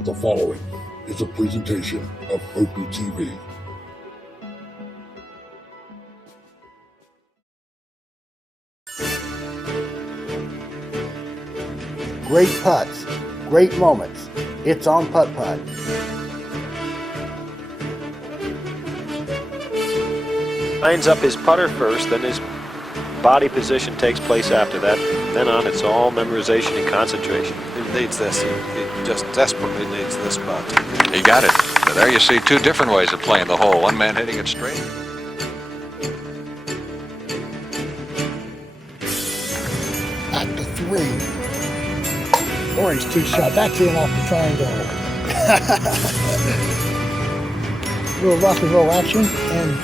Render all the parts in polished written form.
The following is a presentation of PUTT-TV. Great putts, great moments. It's on PUTT-PUTT. Lines up his putter first, then his body position takes place after that. Then on, it's all memorization and concentration. He needs this. He just desperately needs this putt. He got it. So there you see two different ways of playing the hole. One man hitting it straight. At the 3. Orange tee shot. That's in off the triangle. Little rock and roll action and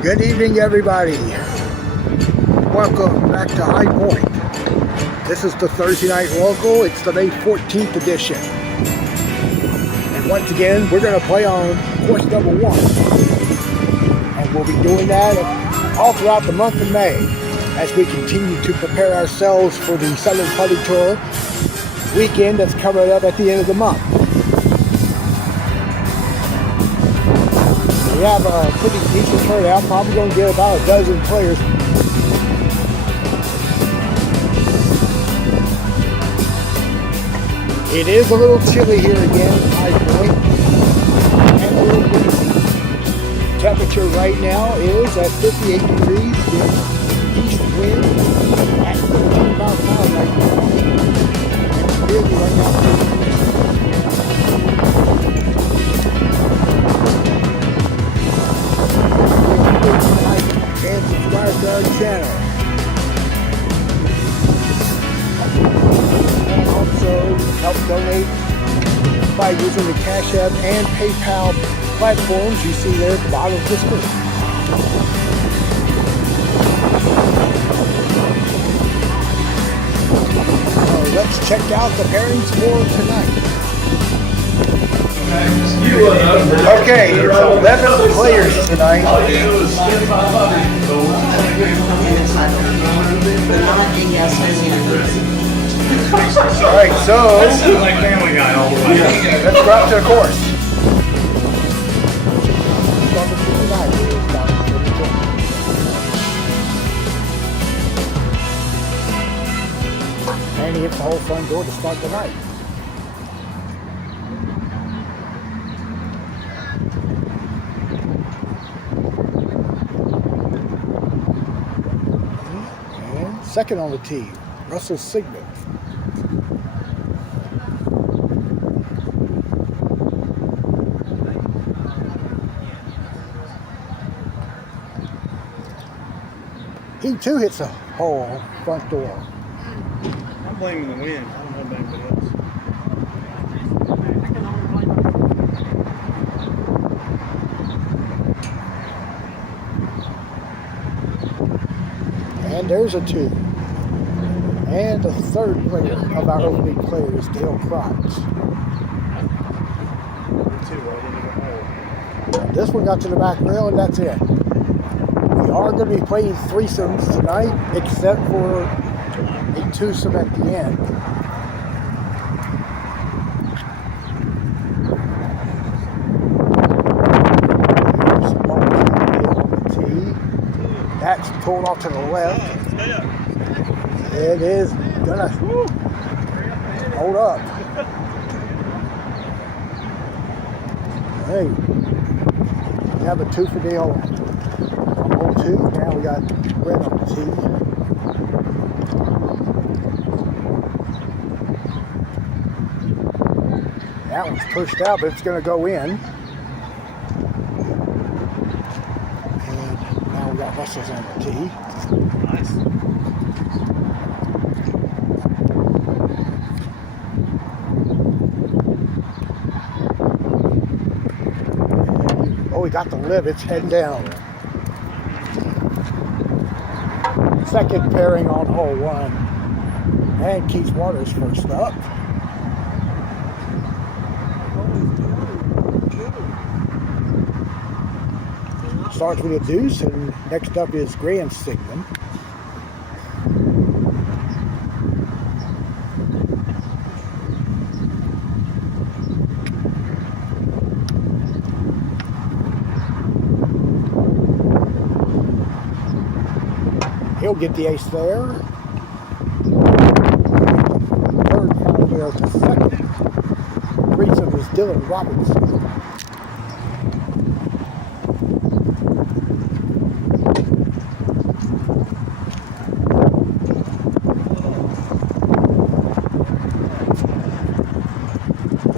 good evening, everybody. Welcome back to High Point. This is the Thursday Night Local. It's the May 14th edition. And once again, we're going to play on course number 1. And we'll be doing that all throughout the month of May as we continue to prepare ourselves for the Southern Putting Tour weekend that's coming up at the end of the month. We have a pretty decent turnout, probably going to get about a dozen players. It is a little chilly here again at High Point, and a little breezy. Temperature right now is at 58 degrees, with east wind at 15 miles an hour right now, and humidity right now 50%. And subscribe to our channel. And also help donate by using the Cash App and PayPal platforms you see there at the bottom of the screen. So let's check out the pairings for tonight. Okay, 11 players tonight. Alright, so let's go out to the course. And he hits the whole front door to start the night. Second on the tee, Russell Sigmund. He too hits a hole front door. I'm blaming the wind. I don't know about anybody else. And there's a 2. And the third player of our opening player is Dale Crotts. This one got to the back rail, and that's it. We are going to be playing threesomes tonight, except for a twosome at the end. Here's on the tee. That's pulled off to the left. It is gonna hold up. Hey, we have a 2 for Dale. Hole 2. Now we got red on the tee. That one's pushed out, but it's going to go in. And now we got Russell's on the tee. Nice. we got the live, it's heading down. Second pairing on hole 1. And Keith Waters first up. Starts with a deuce, and next up is Grand Signum. He'll get the ace there. Third final there to second. Threesome is Dylan Robinson.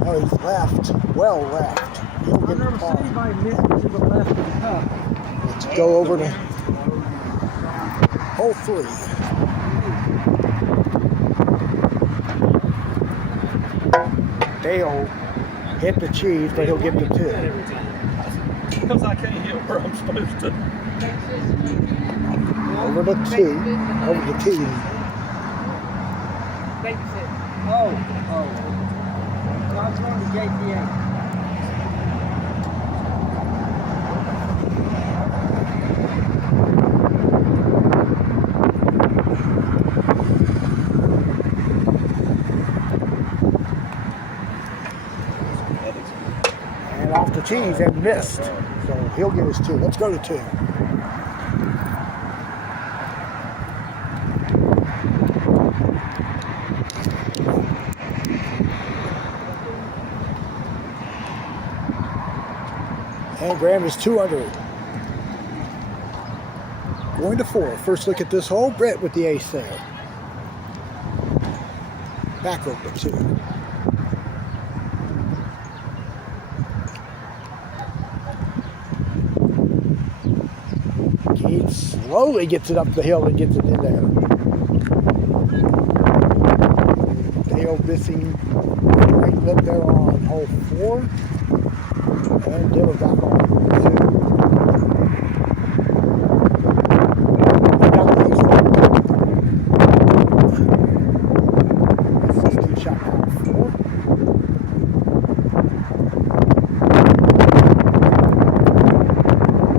Oh, he's left, well left. He'll get the ball. Let's go over to hole 3. Dale hit the cheese, but he'll get the 2. Because I can't hit where I'm supposed to. Over the tee. Over the tee. Oh. I was going to JPA. And off the tees and missed. So he'll get his 2. Let's go to 2. And Graham is 2 under. Going to 4. First look at this hole. Brett with the ace there. Back over to 2. Keith slowly gets it up the hill and gets it in there. Dale missing right lip there on hole 4. And Dylan back on 2. He got the ace there. This is 2 shot on 4.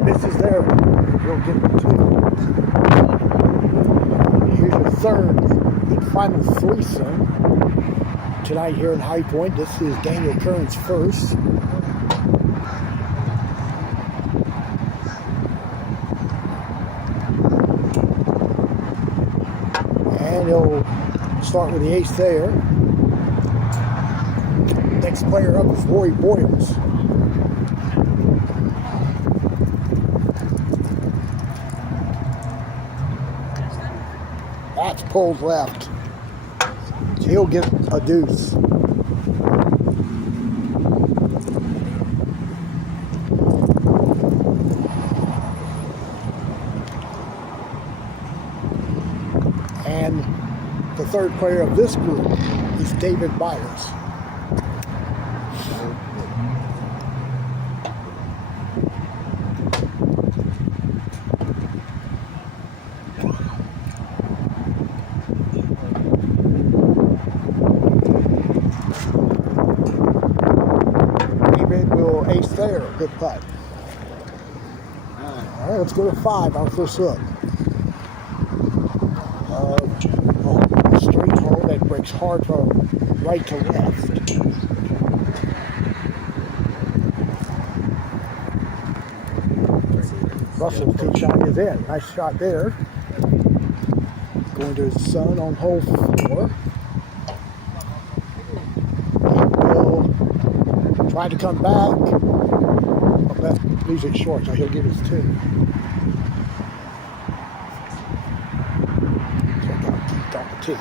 Misses there. He'll get the 2. Here's your third and final threesome tonight here in High Point. This is Daniel Kern's first. And he'll start with the ace there. Next player up is Rory Boyles. That's pulled left. So he'll get a deuce. And the third player of this group is David Byers. David will ace there. Good putt. All right, let's go to 5 on first look. A straight hole that breaks hard from right to left. Russell's 2 shot is in. Nice shot there. Going to his son on hole 4. He will try to come back, but leaves it short, so he'll get his 2. Check out Keith on the tee.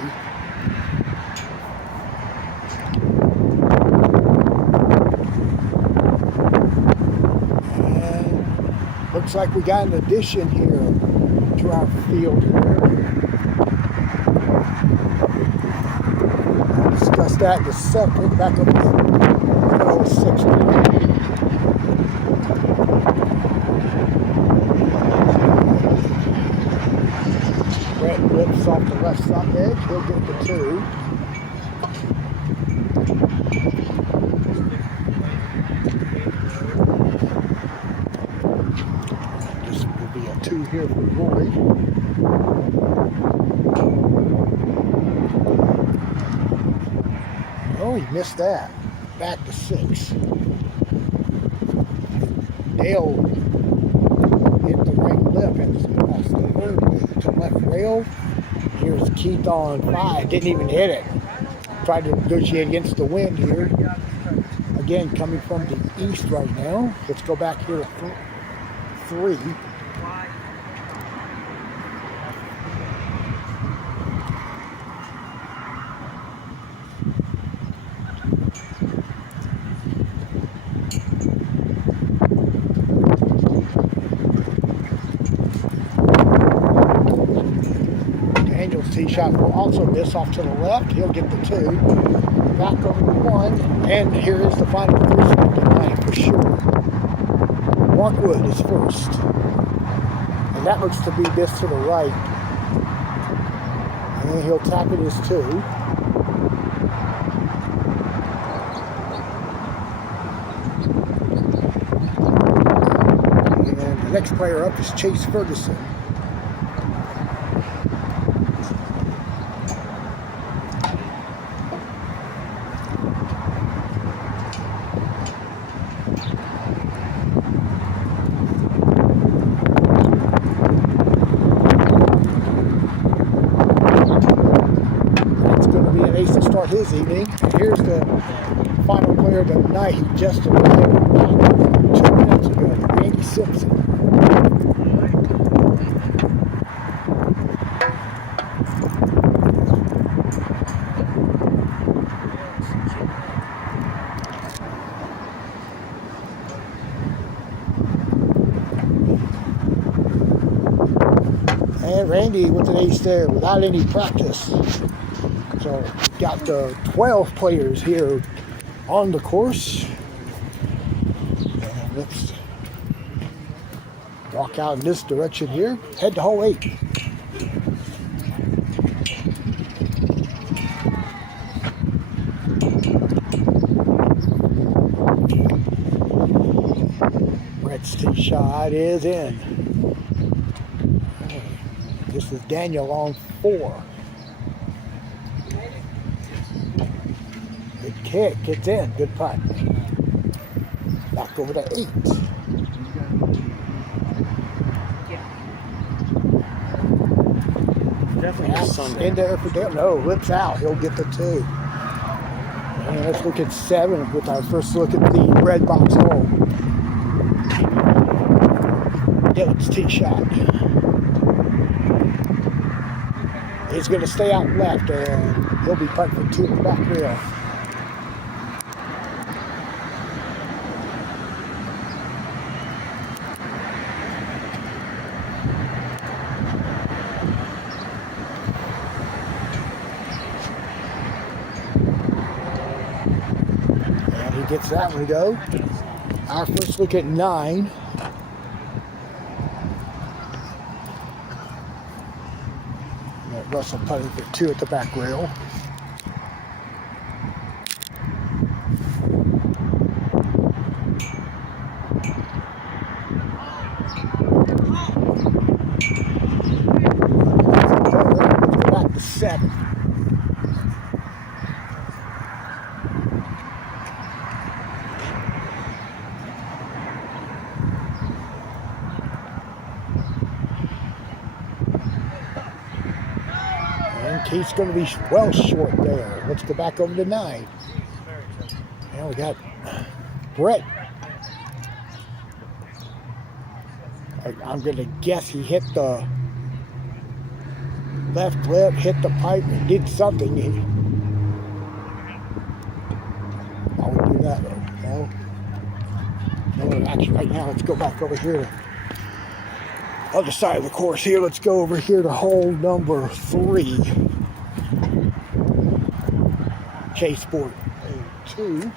And looks like we got an addition here to our field here. I'll discuss that in a second. Back up to 6 now. this off the left side edge. He'll get the 2. This will be a 2 here for Roy. Oh, he missed that. Back to 6. Dale hit the right lip and off the third to left rail. Here's Keith on 5. Didn't even hit it. Tried to negotiate against the wind here. Again, coming from the east right now. Let's go back here to 3. Tee shot will also miss off to the left. He'll get the 2. Back over the 1. And here is the final 3 spot tonight for sure. Mark Wood is first. And that looks to be this to the right. And then he'll tap it as 2. And the next player up is Chase Ferguson. His evening. Here's the final player of the night. He just arrived 2 minutes ago. Randy Simpson. And Randy with an ace there without any practice. So got the 12 players here on the course. And let's walk out in this direction here. Head to hole 8. Brett's tee shot is in. This is Daniel on 4. Kick, it's in, good putt. Back over to 8. Definitely in there for Dale. No, lips out. He'll get the 2. And let's look at 7 with our first look at the red box hole. Dylan's tee shot. He's going to stay out left, and he'll be putting for 2 in the back rail. Gets that one to go. Our first look at 9. Russell putting for 2 at the back rail. Let's go back to 7. Keith's going to be well short there. Let's go back over to 9. Now we got Brett. I'm going to guess he hit the left lip, hit the pipe, and did something. I would do that though. No, actually, right now, let's go back over here to the other side of the course here. Let's go over here to hole number 3. Chase Sport 2.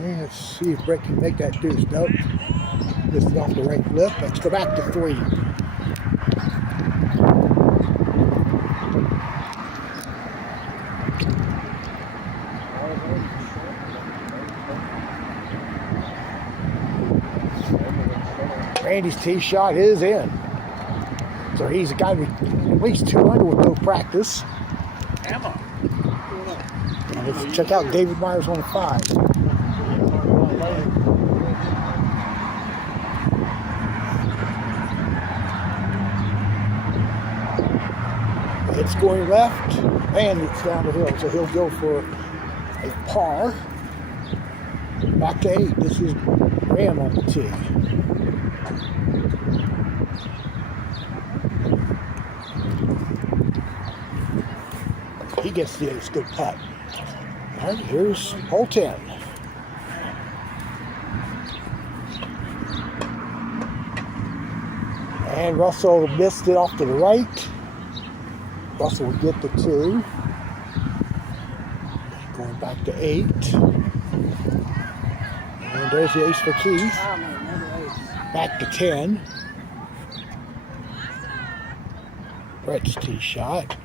Let's see if Brett can make that deuce. Nope. This is off the right lip. Let's go back to 3. Randy's tee shot is in. So he's got to be at least 200 with no practice. Emma. And let's check out David Myers on the 5. It's going left, and it's down the hill, so he'll go for a par. Back to 8. This is Ram on the tee. He gets the ace. Good putt. All right, here's hole 10. And Russell missed it off to the right. Russell will get the 2. Going back to 8. And there's the ace for Keith. Back to 10. Brett's tee shot.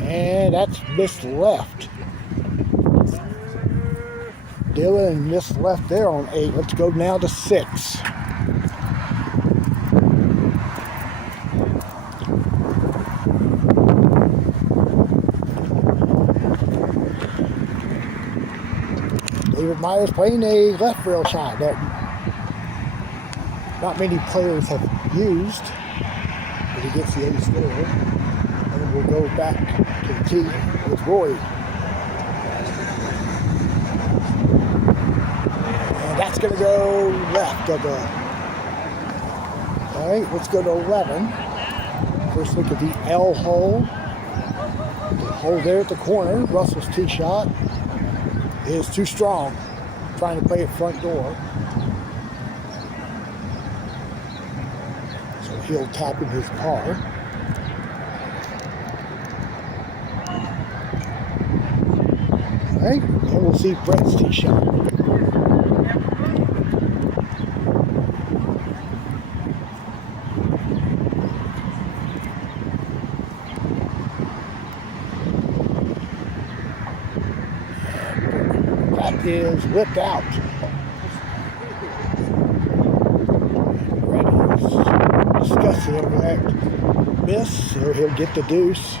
And that's missed left. Dylan missed left there on 8. Let's go now to 6. David Myers playing a left rail shot that not many players have used, but he gets the ace there. And we'll go back to the tee with Roy. And that's going to go left of the... All right, let's go to 11. First look at the L hole. The hole there at the corner. Russell's tee shot is too strong. Trying to play it front door. So he'll tap in his par. Alright, and we'll see Brett's tee shot. Is whipped out. Brett is disgusted over that miss, so he'll get the deuce.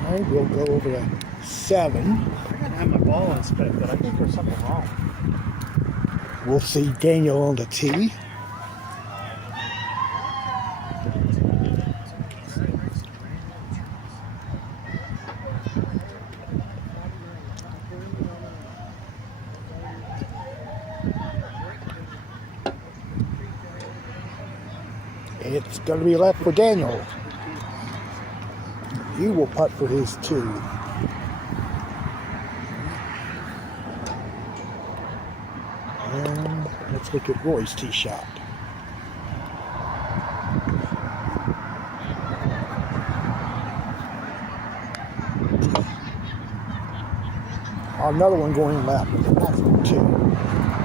All right, we'll go over to 7. I'm gonna have my ball inspected, but I think there's something wrong. We'll see Daniel on the tee. It's going to be left for Daniel. He will putt for his 2. And let's look at Roy's tee shot. Another one going left. That's 2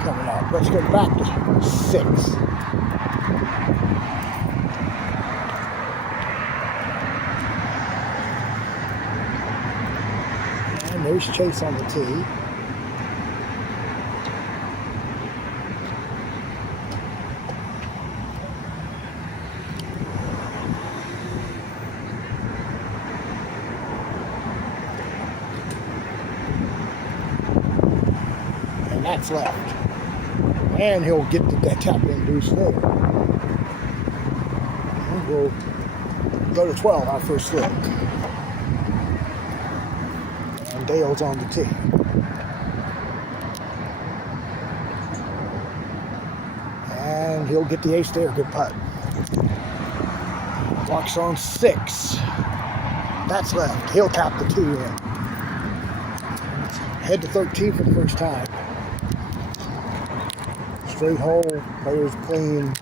coming up. Let's go back to 6. There's Chase on the tee. And that's left. And he'll get that tap in boost there. And we'll go to 12, our first look. Dale's on the tee. And he'll get the ace there. Good putt. Walks on 6. That's left. He'll tap the 2 in. Head to 13 for the first time. Straight hole. Players playing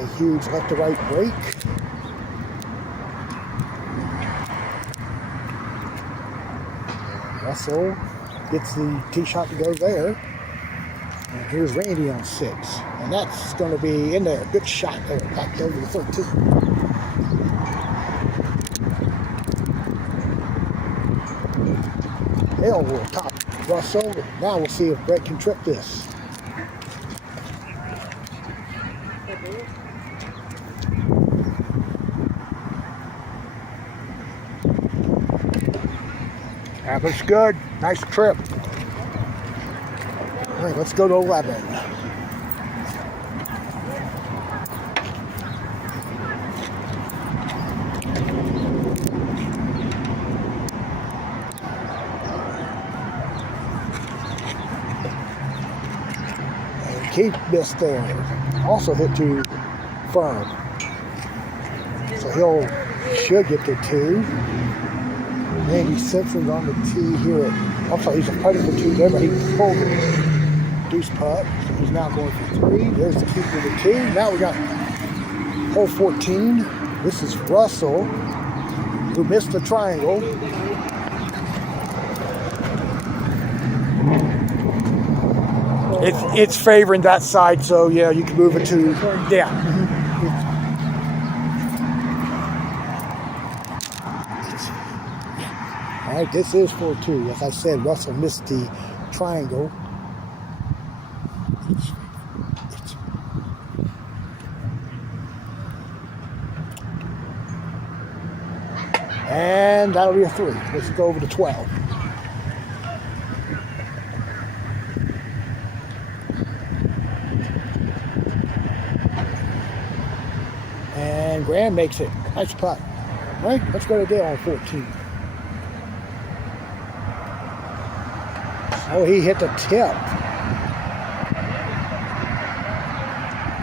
a huge left to right break. Russell gets the tee shot to go there. And here's Randy on 6. And that's going to be in there. Good shot there. Back over to 13. Hill will top Russell. Now we'll see if Brett can trip this. That looks good. Nice trip. All right, let's go to 11. And Keith missed there. Also hit too firm. So he'll should get to 2. Andy Simpson's on the tee here. I'm sorry, he's a putting for 2 there, but he pulled the deuce putt. So he's now going for 3. There's the keeper of the 2. Now we got hole 14. This is Russell, who missed the triangle. It's favoring that side, so yeah, you can move it to, yeah. All right, this is for 2. As I said, Russell missed the triangle. And that'll be a 3. Let's go over to 12. And Graham makes it. Nice putt. All right, let's go to Dale on 14. Oh, he hit the tip.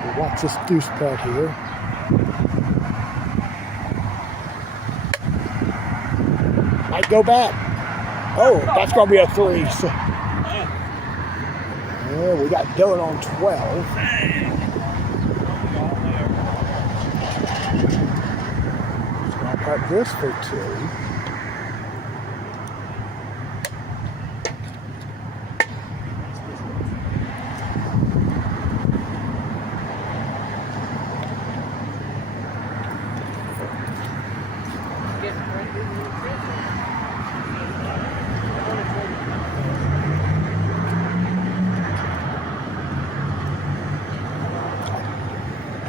We'll watch this deuce putt here. Might go back. Oh, that's going to be a 3. So, yeah, we got Dylan on 12. He's going to putt this for 2.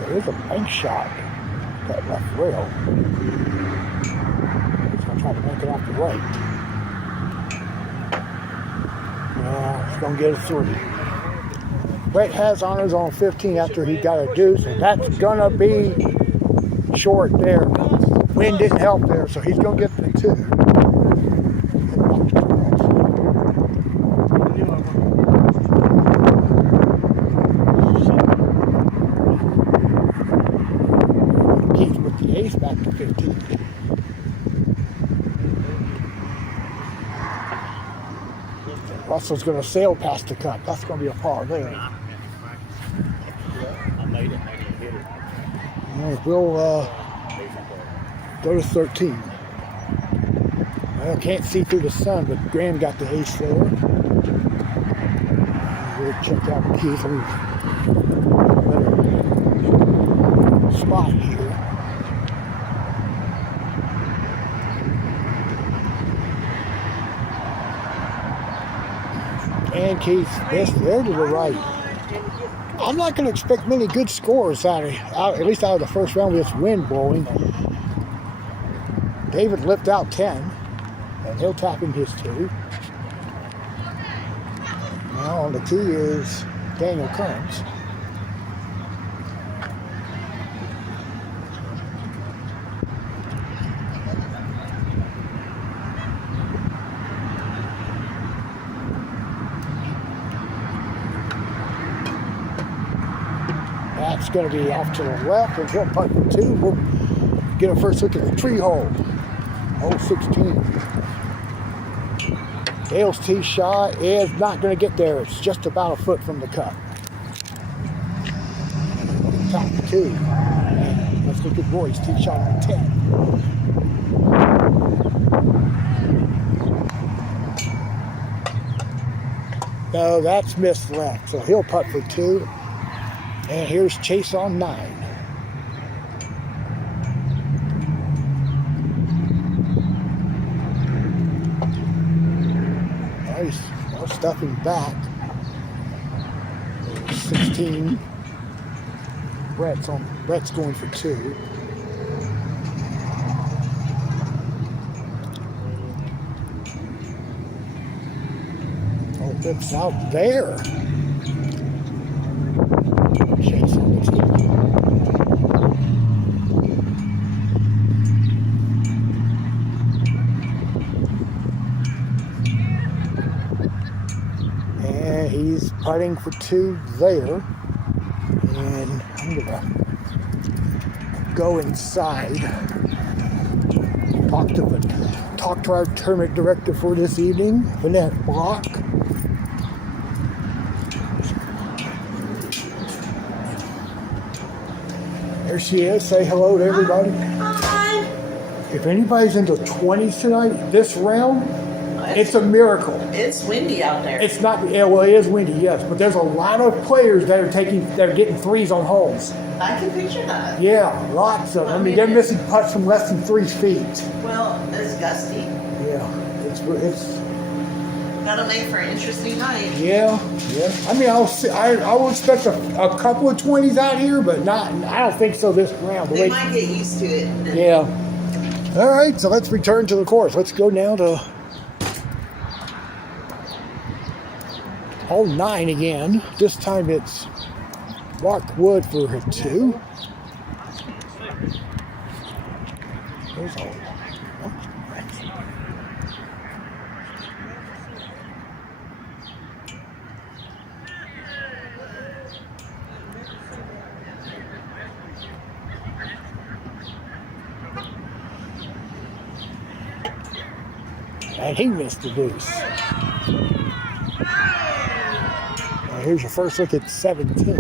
There's a bank shot, that left rail. He's going to try to make it off the right. Yeah, he's going to get a 3. Brett has honors on 15 after he got a deuce, and that's going to be short there. Wind didn't help there, so he's going to get the 2. Back to 15. Russell's going to sail past the cut. That's going to be a par there. And we'll go to 13. I can't see through the sun, but Graham got the ace there. We'll check out Keith. Better spot here. And Keith missed there to the right. I'm not going to expect many good scores at least out of the first round with this wind blowing. David lipped out 10, and he'll tap in his 2. Now on the tee is Daniel Kearns. That's going to be off to the left, and he'll putt for 2. We'll get a first look at the tree hole. Hole 16. Dale's tee shot is not going to get there. It's just about a foot from the cup. Top 2. And let's look at Roy's tee shot on 10. No, that's missed left, so he'll putt for 2. And here's Chase on 9. Now stuffing back. 16. Brett's going for 2. Oh, it's out there. Chase on the tee. And he's putting for 2 there. And I'm gonna go inside. Talk to our tournament director for this evening, Vanette Block. There she is. Say hello to everybody. Hi. If anybody's into 20s tonight, this round, it's a miracle. It's windy out there. It's not, yeah, well, it is windy, yes, but there's a lot of players that are getting 3s on holes. I can picture that. Yeah, lots of them. I mean, they're missing putts from less than 3 feet. Well, it's gusty. Yeah, it's That'll make for an interesting night. yeah. I mean, I will expect a couple of 20s out here, but not. I don't think so this round. They might get used to it. Yeah. All right, so let's return to the course. Let's go now to hole 9 again. This time it's Mark Wood for 2. There's a, and he missed the deuce. Now here's your first look at 17.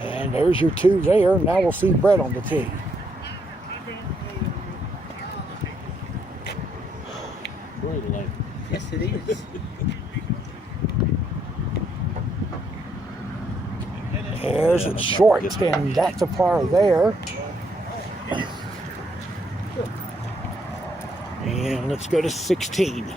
And there's your 2 there. Now we'll see Brett on the tee. Yes, it is. There's it short, and that's a par there. And let's go to 16.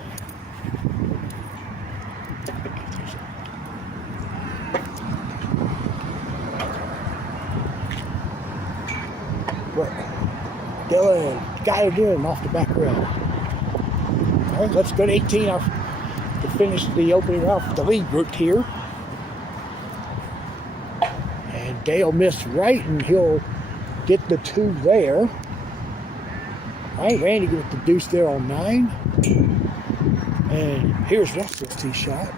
Dylan got it in off the back rail. All right, let's go to 18 to finish the opening round for the lead group here. And Dale missed right, and he'll get the 2 there. All right, Randy with the deuce there on 9. And here's Russell's tee shot.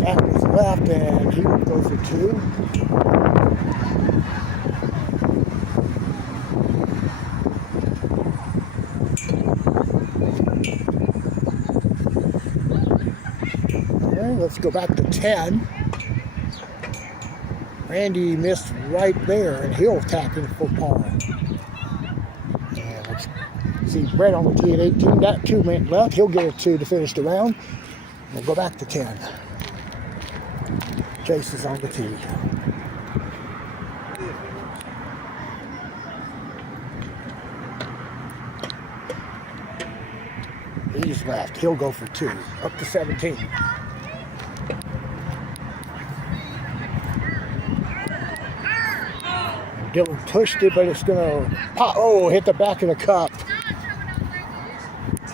That was left, and he will go for 2. Let's go back to 10. Randy missed right there, and he'll tap in for par. And let's see Brett on the tee at 18. That 2 went left. He'll get a 2 to finish the round. We'll go back to 10. Chase is on the tee. He's left. He'll go for 2. Up to 17. Dylan pushed it, but it's going to pop. Oh, hit the back of the cup.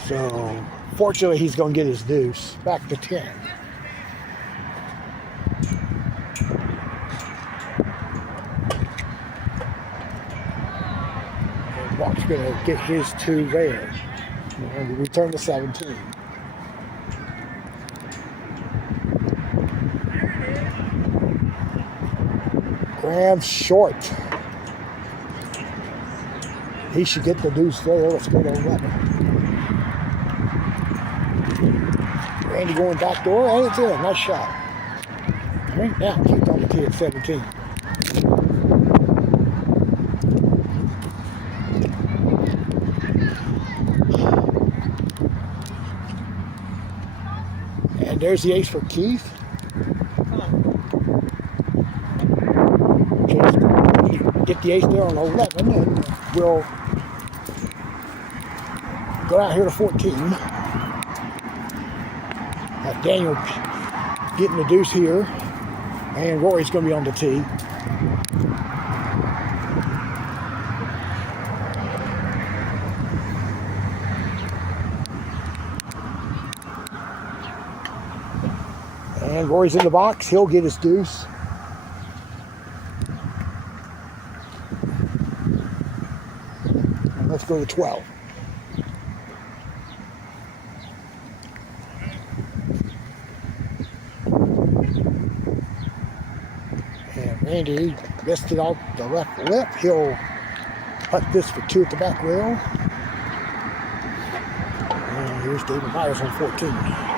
So, fortunately, he's going to get his deuce. Back to 10. And Mark's going to get his 2 there. And we return to 17. Graham short. He should get the deuce there. Let's go to 11. Randy going back door, and it's in. Nice shot. All right, now kicked on the tee at 17. there's the ace for Keith. Just get the ace there on 11, and we'll go out here to 14. Daniel getting the deuce here, and Rory's going to be on the tee. And Rory's in the box. He'll get his deuce. And let's go to 12. And Randy missed it off the left lip. He'll putt this for 2 at the back rail. And here's David Myers on 14.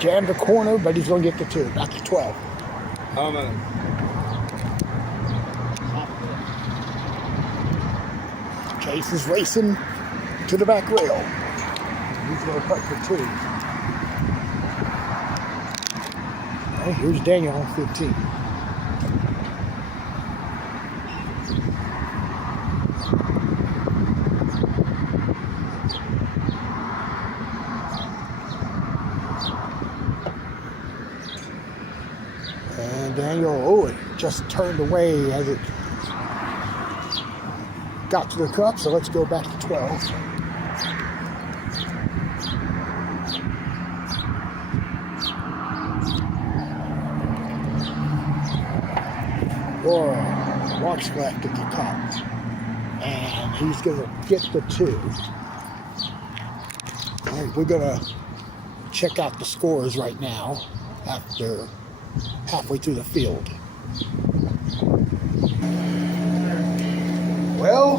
Jammed the corner, but he's going to get the 2. Back to 12. Chase is racing to the back rail. He's going to putt for 2. Okay, here's Daniel on 15. And Daniel, it just turned away as it got to the cup, so let's go back to 12. Laura walks left at the cup, and he's going to get the 2. All right, we're going to check out the scores right now after halfway through the field. Well,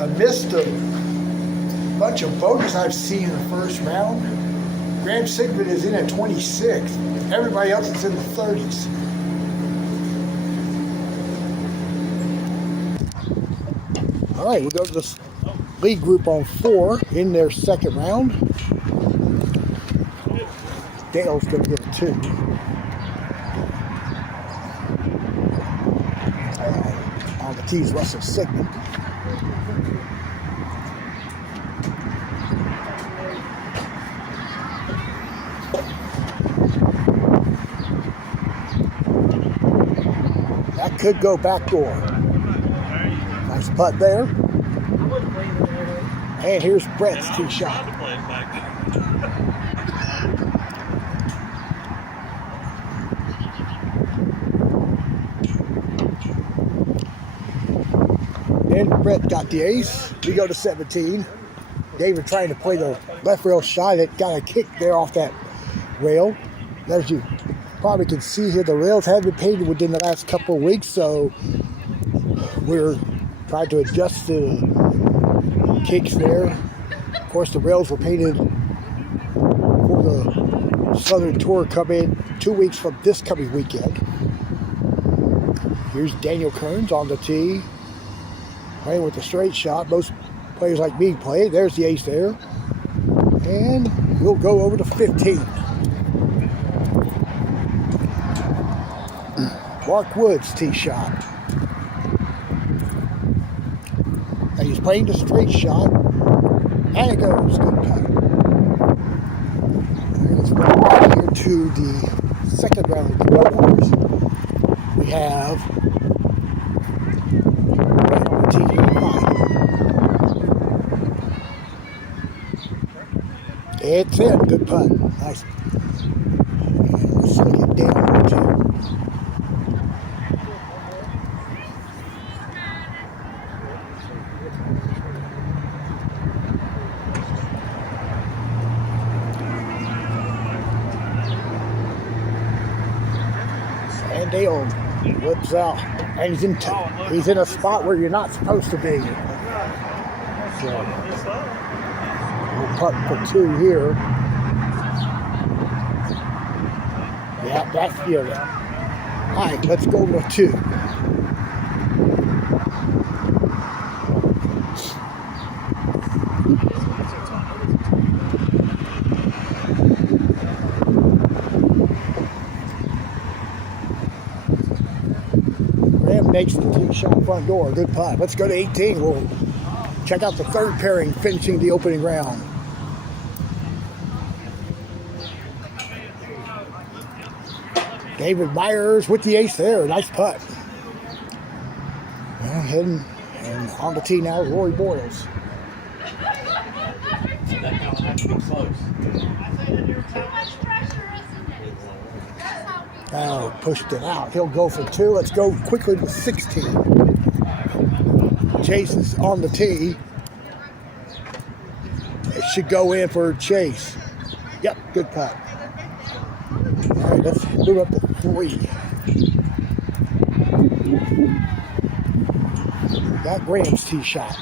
I missed a bunch of bogeys I've seen in the first round. Graham Sigmund is in at 26. Everybody else is in the 30s. All right, we'll go to the lead group on 4 in their second round. Dale's going to get a 2. On the tees, Russell Sigmund. That could go backdoor. Nice putt there. And here's Brett's tee shot. And Brett got the ace. We go to 17. David trying to play the left rail shot. It got a kick there off that rail. As you probably can see here, the rails have been painted within the last couple of weeks, so we're trying to adjust the kicks there. Of course, the rails were painted for the Southern Tour coming 2 weeks from this coming weekend. Here's Daniel Kearns on the tee, playing with the straight shot. Most players like me play. There's the ace there. And we'll go over to 15. Mark Woods' tee shot. And he's playing the straight shot. And it goes. Good putt. Let's move on here to the second round of the numbers. We have right on the tee here, 5. It's in. Good putt. Nice. And let's look it down here too. Dale Whips out. And he's in a spot where you're not supposed to be. So, we'll putt for 2 here. Yeah, that's good. All right, let's go to 2. Graham makes the tee shot front door. Good putt. Let's go to 18. We'll check out the 3rd pairing finishing the opening round. David Myers with the ace there. Nice putt. Well, heading and on the tee now is Rory Boyles. Now pushed it out. He'll go for 2. Let's go quickly to 16. Chase is on the tee. It should go in for Chase. Yep, good putt. All right, let's move up to 3. Got Graham's tee shot.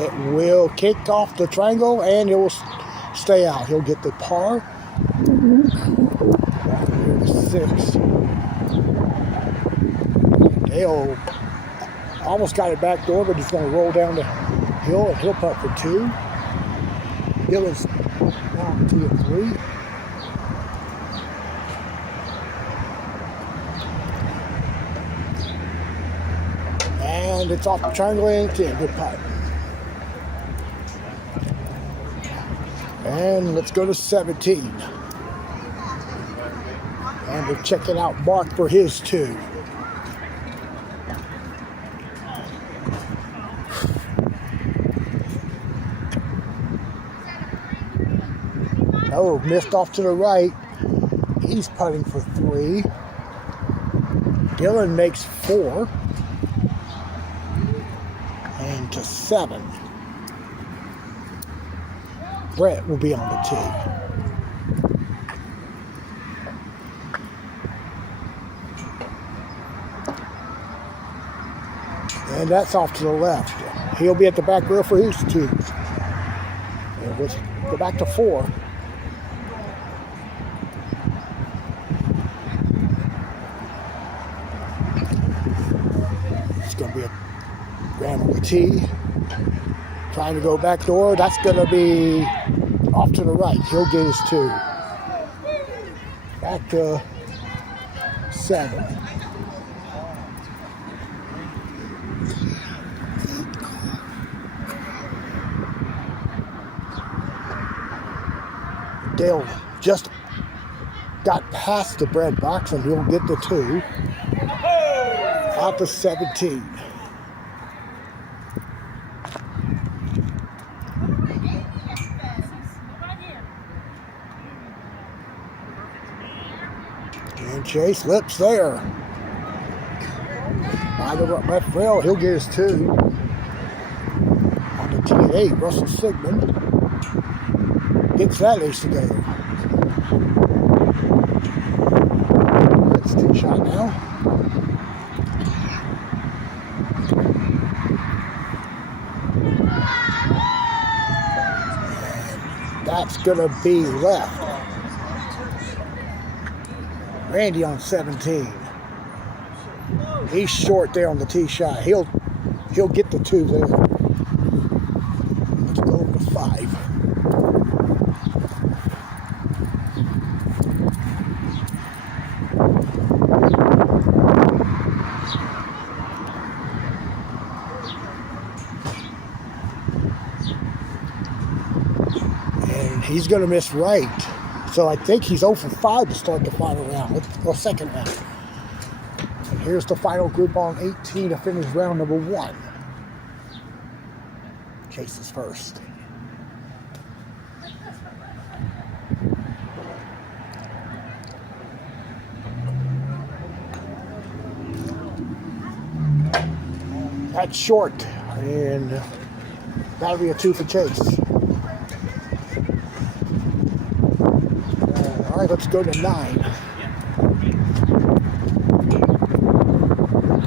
It will kick off the triangle and it will stay out. He'll get the par. Down here to 6. Dale almost got it back door, but he's going to roll down the hill and he'll putt for 2. Dylan's on the tee at 3. And it's off the triangle and it's in. Good putt. And let's go to 17. And we're checking out Mark for his 2. Oh, missed off to the right. He's putting for 3. Dylan makes 4. And to 7. Brett will be on the tee. And that's off to the left. He'll be at the back rail for his 2. And let's go back to 4. It's going to be a Graham on the tee. Trying to go back door. That's going to be off to the right. He'll get his 2. Back to 7. Dale just got past the bread box and he'll get the 2. Out to 17. And Chase Lips there. By the left rail, he'll get his 2. On the tee at 8, Russell Sigmund gets that ace to go. That's tee shot now. And that's going to be left. Randy on 17. He's short there on the tee shot. He'll get the 2 there. Let's go to 5. And he's going to miss right. So I think he's 0 for 5 to start the final round, or second round. And here's the final group on 18 to finish round number 1. Chase is first. That's short, and that'll be a 2 for Chase. right, let's go to 9.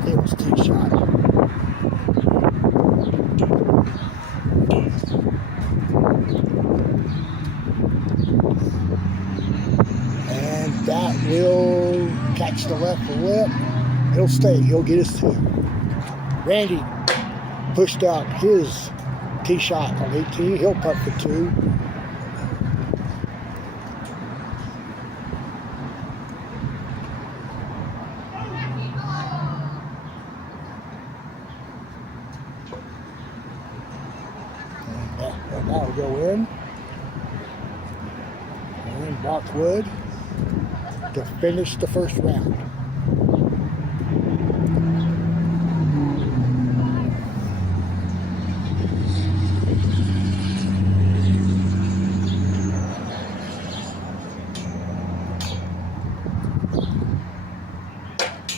Dale's tee shot. And that will catch the left lip. He'll stay. He'll get his 2. Randy pushed out his tee shot on 18. He'll putt for 2. And that'll go in. And Rockwood to finish the first round.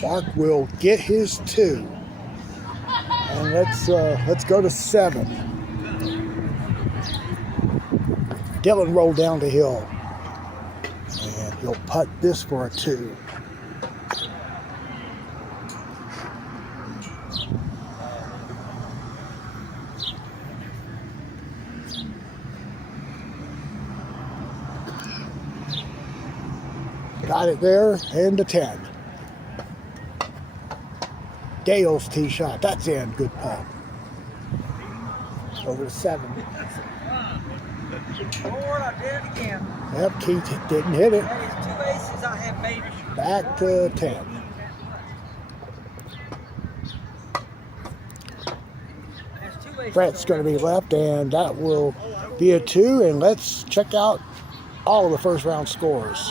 Mark will get his 2. And let's go to 7. Dylan rolled down the hill. And he'll putt this for a 2. Got it there, and the 10. Dale's tee shot. That's in. Good putt. Over to 7. Lord, I did it again. Yep, Keith didn't hit it. That is 2 aces I have made. Back to 10. That's 2 aces. Brett's going to be left, and that will be a 2. And let's check out all of the first round scores.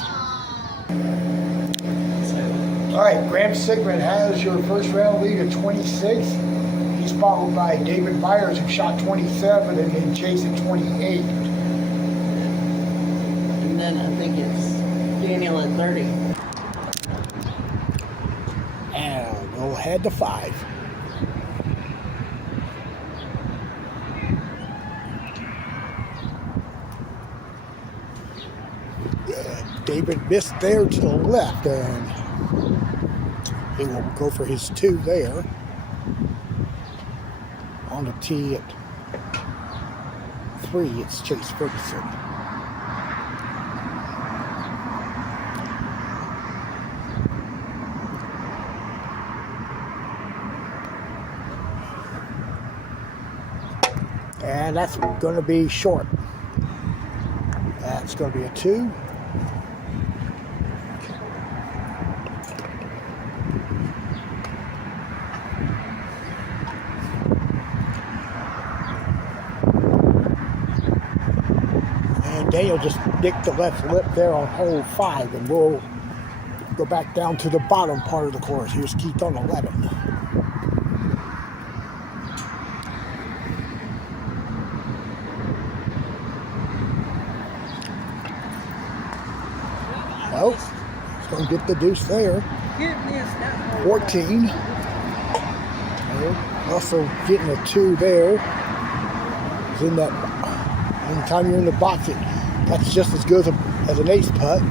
All right, Graham Sigmund has your first round lead at 26. He's followed by David Byers, who shot 27, and then Chase at 28. And then I think it's Daniel at 30. And we'll head to 5. David missed there to the left, and he will go for his 2 there. On the tee at 3, it's Chase Ferguson. And that's going to be short. That's going to be a 2. Daniel just nicked the left lip there on hole 5, and we'll go back down to the bottom part of the course. Here's Keith on 11. Well, he's going to get the deuce there. 14. Also getting a 2 there. He's in that. Anytime you're in the box, that's just as good as an ace putt.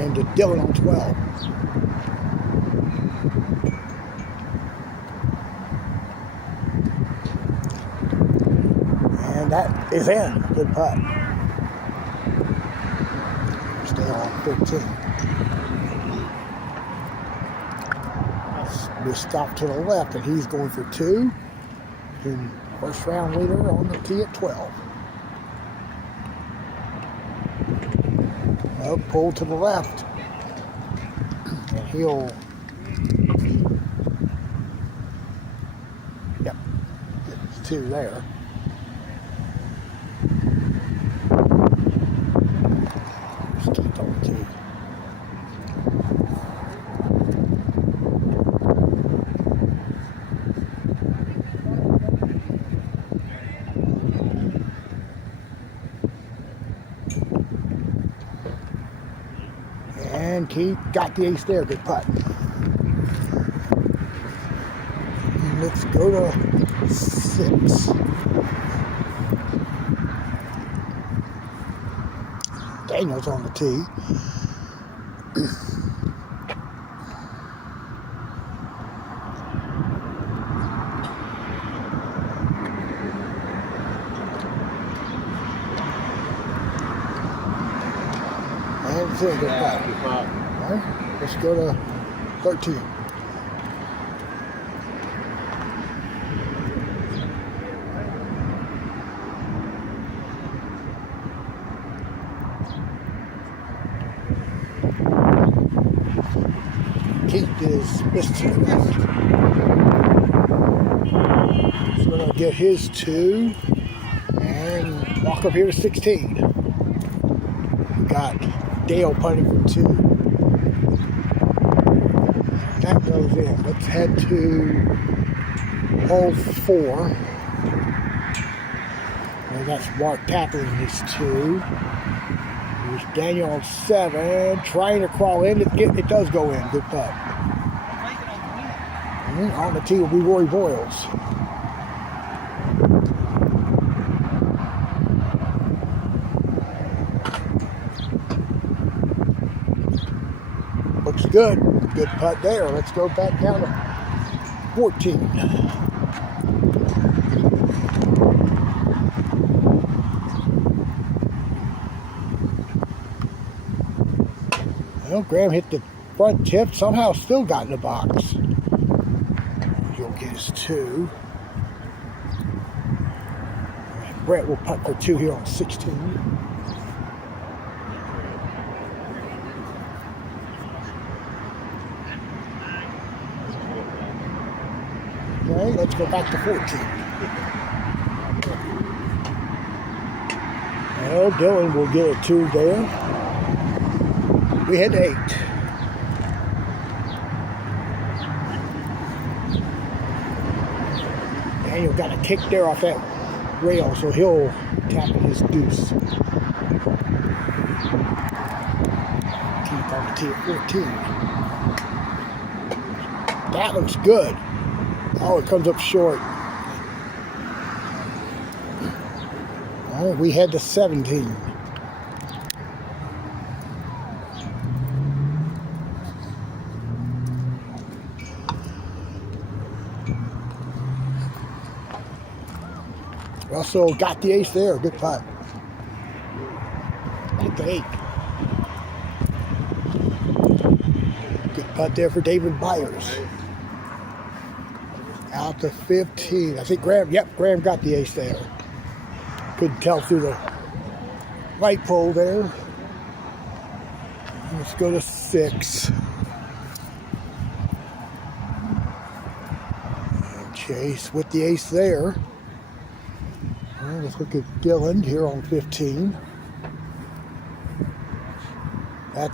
And to Dylan on 12. And that is in. Good putt. Stay on 15. Missed off to the left, and he's going for 2. And first round leader on the tee at 12. Well, pull to the left. And he'll, yep, get 2 there. Just keep on the tee. And Keith got the ace there. Good putt. And let's go to 6. Daniel's on the tee. And it's a good putt. All right, let's go to 13. Keith is missed to the left. He's going to get his 2 and walk up here to 16. We got Dale putting for 2. That goes in. Let's head to hole 4. And that's Mark tackling his 2. There's Daniel on 7, trying to crawl in. It does go in. Good putt. On the tee will be Rory Boyles. Looks good. Good putt there. Let's go back down to 14. Well, Graham hit the front tip, somehow still got in the box. He'll get his 2. Brett will putt for 2 here on 16. Okay, let's go back to 14. Well, Dylan will get a 2 there. We had 8. Daniel got a kick there off that rail, so he'll tap in his deuce. Keep on the tee at 14. That looks good. Oh, it comes up short. All right, we head to 17. Russell got the ace there. Good putt. Back to 8. Good putt there for David Byers. Out to 15. I think Graham got the ace there. Couldn't tell through the light pole there. Let's go to 6. Chase with the ace there. Let's look at Dylan here on 15. That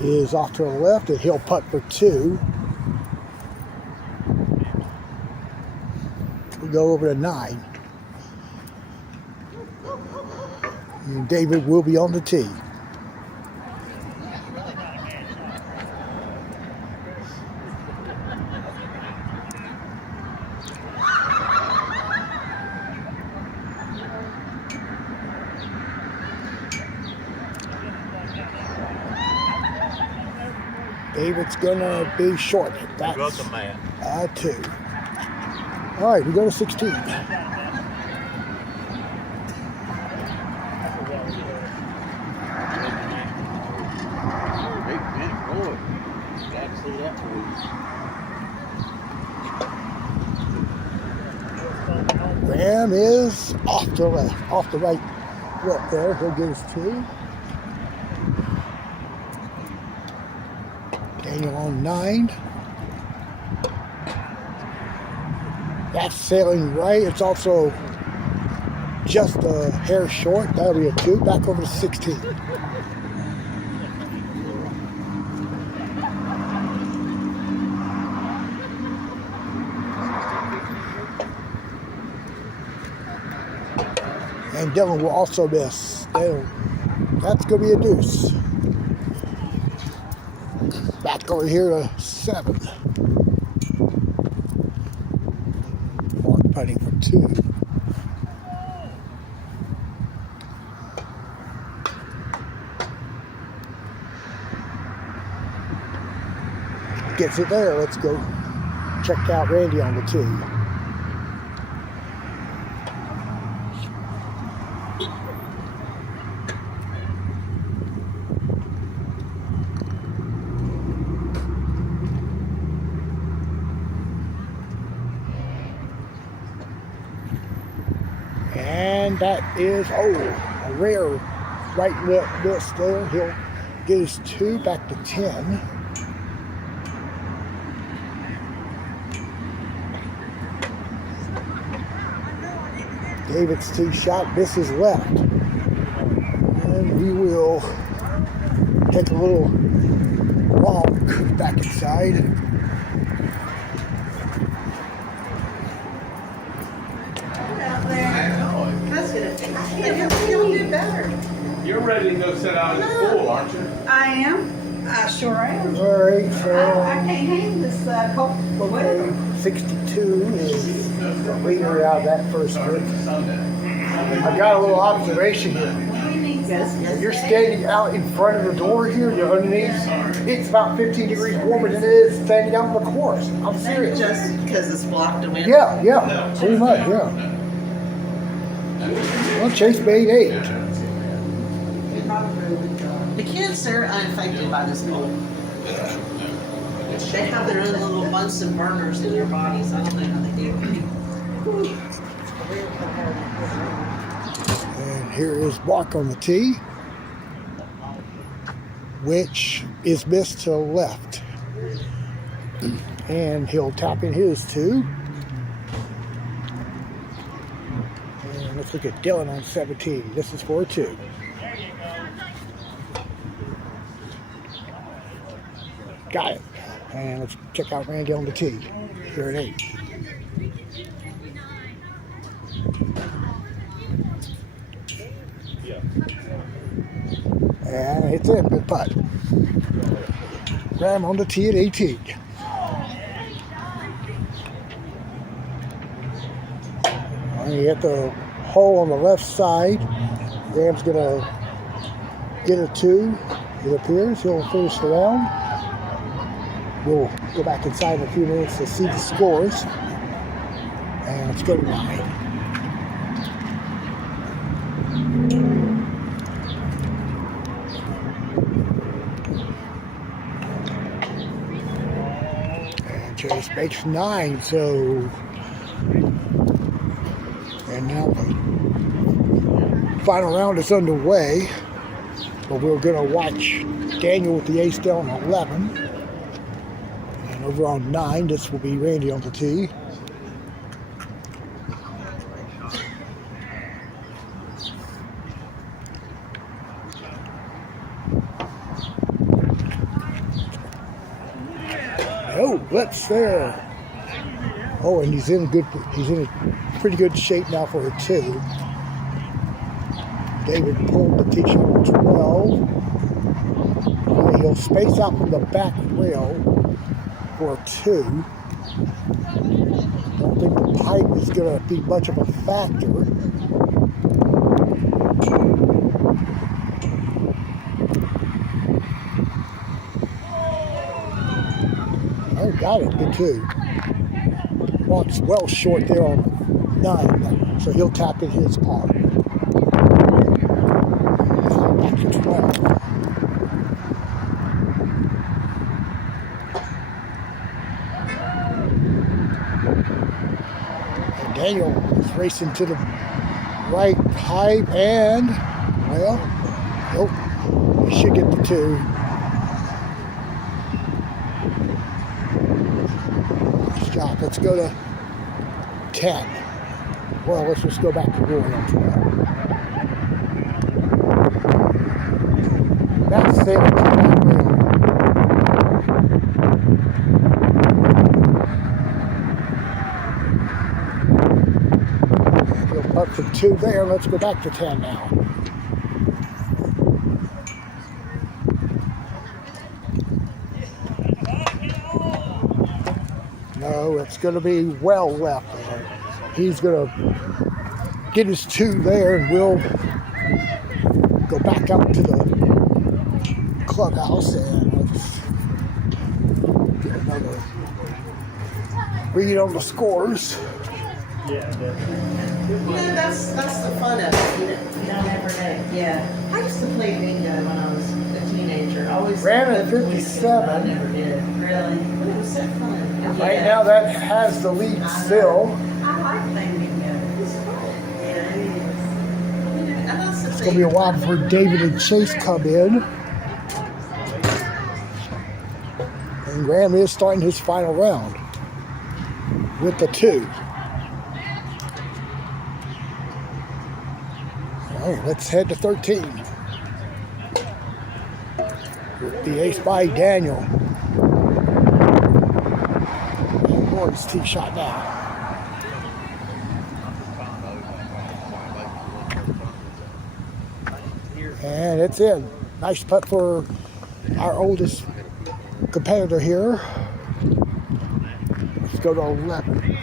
is off to the left, and he'll putt for 2. We go over to 9. And David will be on the tee. David's gonna be short. That's 2. All right, we go to 16. Graham is off the left, off the right foot there. He'll get his 2. Daniel on 9. That's sailing right. It's also just a hair short. That'll be a 2. Back over to 16. And Dylan will also miss. That's going to be a deuce. Back over here to 7. Mark putting for 2. gets it there, let's go check out Randy on the tee. And that is, a rare right list there. He'll get his 2 back to 10. David's tee shot misses left. And we will take a little walk back inside. You're ready to go sit out at the pool, aren't you? I am. I sure am. All right, so I can't hang this cold weather. 62 is the leader out of that first group. I got a little observation here. Yes. You're standing out in front of the door here, you're underneath. It's about 15 degrees warmer than it is standing out on the course. I'm serious. Just because it's blocked and wind. Yeah, pretty much, yeah. Well, Chase made 8. The kids, they're unaffected by this cold. They have their own little Bunsen burners in their bodies. I don't know how they do it. And here is Mark on the tee, which is missed to the left. And he'll tap in his 2. And let's look at Dylan on 17. This is for a 2. Got it. And let's check out Randy on the tee. Here at 8. And it's in, good putt. Graham on the tee at 18. And you get the hole on the left side. Graham's gonna get a 2. It appears he'll finish the round. We'll go back inside in a few minutes to see the scores. And let's go to 9. And Chase makes 9, so. And now the final round is underway. But we're going to watch Daniel with the ace down on 11. And over on 9, this will be Randy on the tee. Oh, let's there. Oh, and he's in a pretty good shape now for a 2. David pulled the tee shot on 12. He'll space out from the back rail for a 2. Don't think the pipe is going to be much of a factor. Oh, got it. Good 2. Walks well short there on 9, so he'll tap in his par. Back to 12. And Daniel is racing to the right pipe and, well, nope, he should get the 2. Nice job. Let's go to 10. Well, let's just go back to Roy on 12. That's it. We'll putt for 2 there. Let's go back to 10 now. No, it's going to be well left there. He's going to get his 2 there, and we'll go back up to the clubhouse and let's get another read on the scores. That's the fun of it. You don't ever know. Yeah. I used to play bingo when I was a teenager. I always Ran at loved winning, 57. but I never did. Really? But it was so fun. Right now that has the lead still. I like playing bingo. It's fun. Yeah, it is. And that's the It's going to be a while before David and Chase come in. And Graham is starting his final round with the 2. All right, let's head to 13. With the ace by Daniel. And Roy's tee shot now. And it's in. Nice putt for our oldest competitor here. Let's go to 11.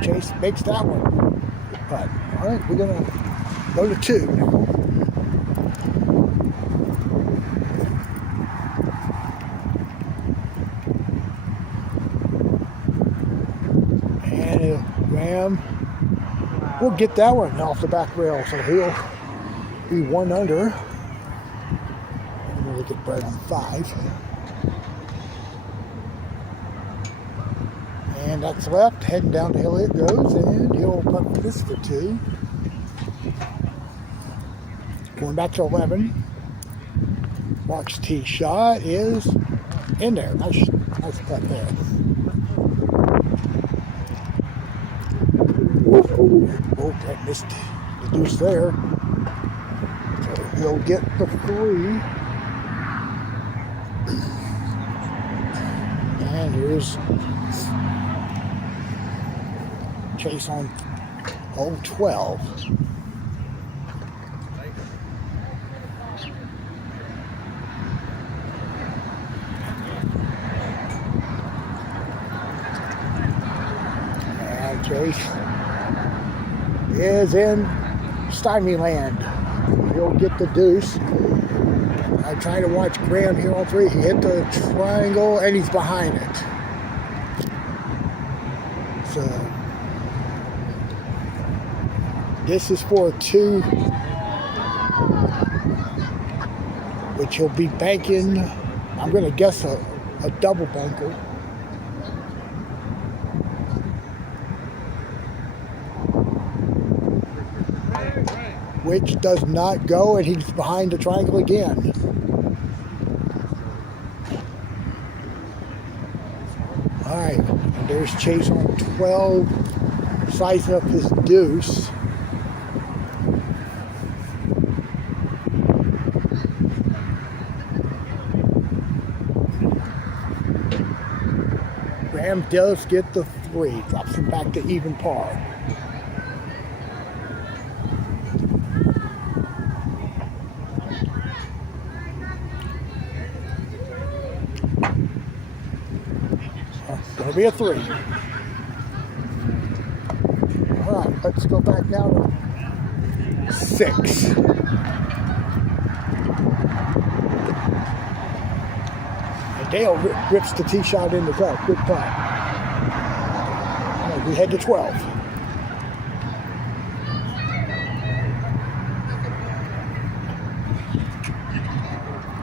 Chase makes that one. But, all right, we're going to go to 2 now. And Graham will get that one off the back rail, so he'll be 1 under. And we'll look at Brad on 5. And that's left, heading down the hill it goes, and he'll putt this for 2. Going back to 11. Mark's tee shot is in there. Nice putt there. Oh, that missed the deuce there. So he'll get the 3. And here's Chase on hole 12. And Chase is in Stymie land. He'll get the deuce. I'm trying to watch Graham here on 3. He hit the triangle and he's behind it. So this is for a 2, which he'll be banking, I'm going to guess a double banker. Which does not go, and he's behind the triangle again. All right, and there's Chase on 12, sizing up his deuce. Graham does get the 3, drops him back to even par. Gonna be a 3. All right, let's go back now to 6. And Dale rips the tee shot in the cup. Good putt. All right, we head to 12.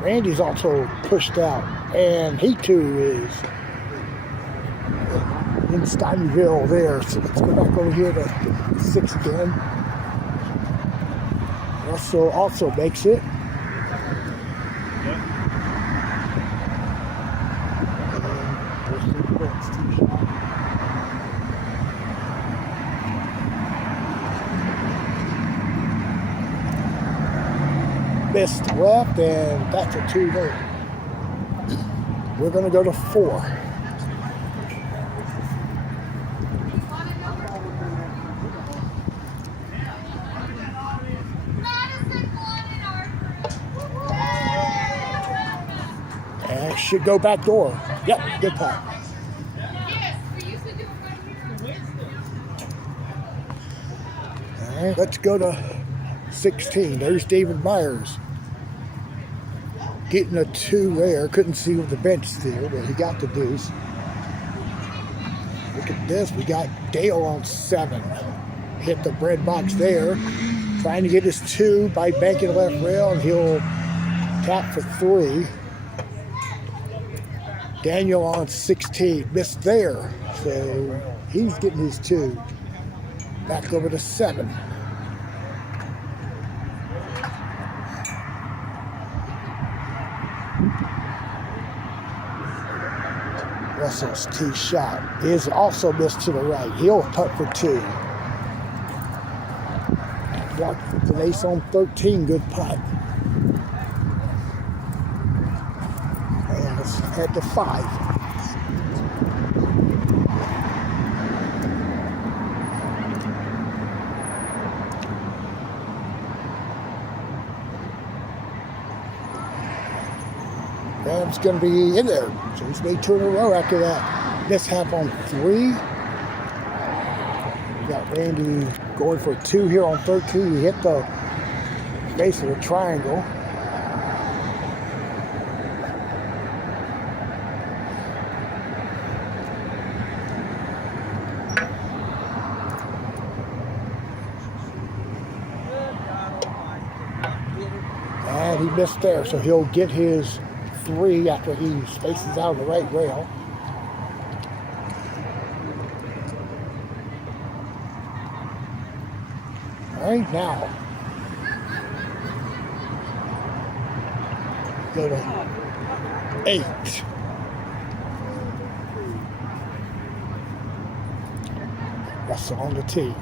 Randy's also pushed out, and he too is in Stymie there. So let's go back over here to 6 again. Russell also makes it. missed left, and that's a 2 there. We're going to go to 4. And it should go back door. Yep, good putt. All right, let's go to 16. There's David Myers. Getting a 2 there. Couldn't see with the bench still, but he got the deuce. Look at this. We got Dale on 7. Hit the bread box there. Trying to get his 2 by banking left rail, and he'll tap for 3. Daniel on 16. Missed there. So he's getting his 2. Back over to 7. Russell's tee shot is also missed to the right. He'll putt for 2. Mark the ace on 13. Good putt. And let's head to 5. Graham's going to be in there. So he's made 2 in a row after that mishap on 3. We got Randy going for 2 here on 13. He hit the base of the triangle. And he missed there, so he'll get his 3 after he spaces out on the right rail. All right, now go to 8. Russell on the tee.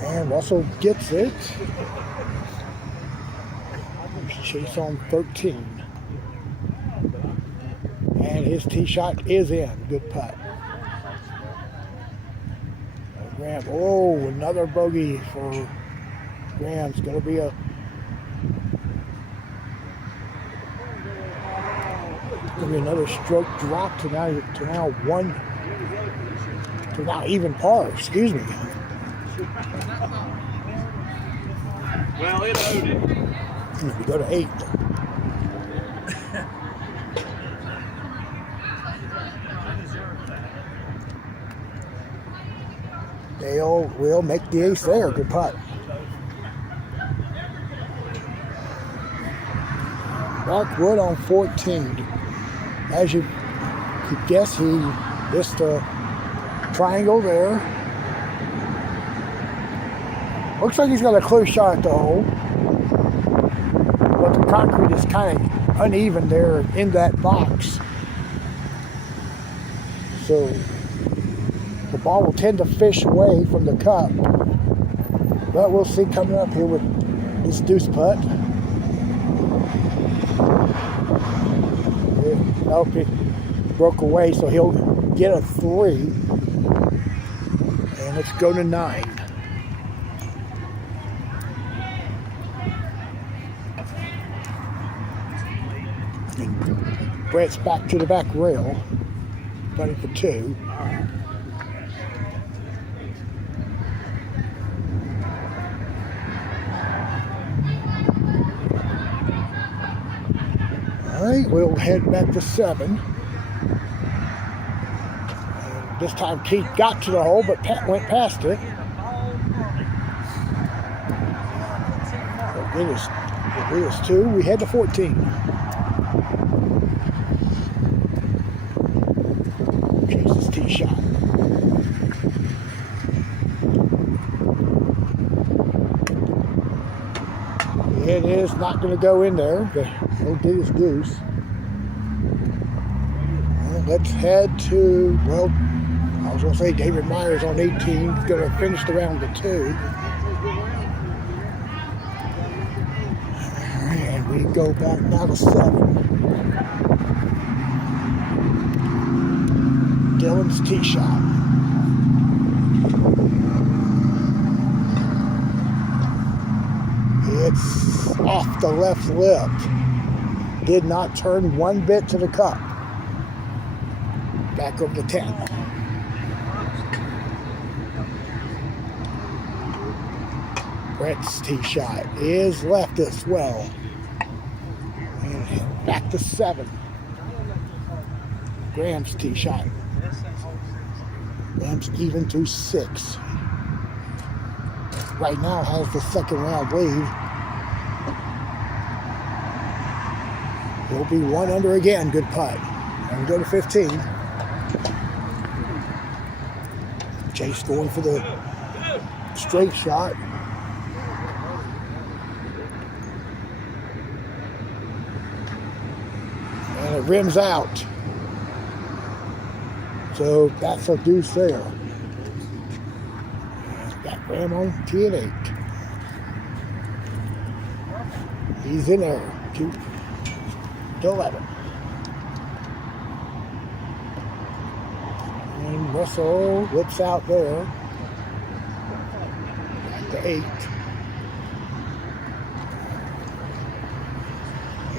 And Russell gets it. Chase on 13. And his tee shot is in. Good putt. Graham. Oh, another bogey for Graham's going to be another stroke drop to now even par. Excuse me. Well, it owed it. We go to 8. Dale will make the ace there. Good putt. Mark Wood on 14. As you could guess, he missed a triangle there. Looks like he's got a clear shot at the hole. But the concrete is kind of uneven there in that box. So the ball will tend to fish away from the cup. But we'll see coming up here with this deuce putt. Nope, it broke away, so he'll get a 3. And let's go to 9. And Brett's back to the back rail, running for 2. All right, we'll head back to 7. And this time Keith got to the hole, but Pat went past it. It is 2. We head to 14. Chase's tee shot. It is not going to go in there. He'll do his deuce. And let's head to, well, I was going to say David Myers on 18. He's going to finish the round to 2. And we go back now to 7. Dylan's tee shot. It's off the left lip. Did not turn one bit to the cup. Back over to 10. Brett's tee shot is left as well. And back to 7. Graham's tee shot. Graham's even to 6. Right now has the second round lead. He'll be 1 under again. Good putt. And we go to 15. Chase going for the straight shot. And it rims out. So that's a deuce there. Got Graham on tee at 8. He's in there. 2 to 11. And Russell whips out there. Back to 8.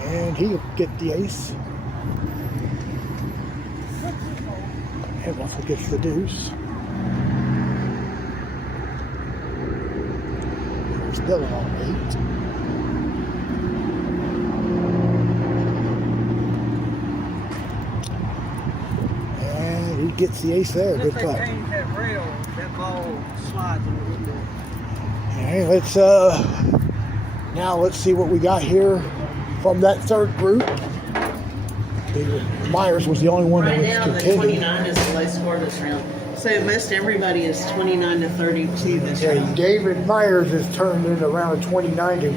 And he'll get the ace. And Russell gets the deuce. There's Dylan on 8. And he gets the ace there. Good putt. That rail, that ball slides a little bit. Okay, let's see what we got here from that third group. Myers was the only one Right that now, was the continuing. 29 is the low score this round. So most everybody is 29 to 32 this Okay, round. David Myers has turned in around 29 to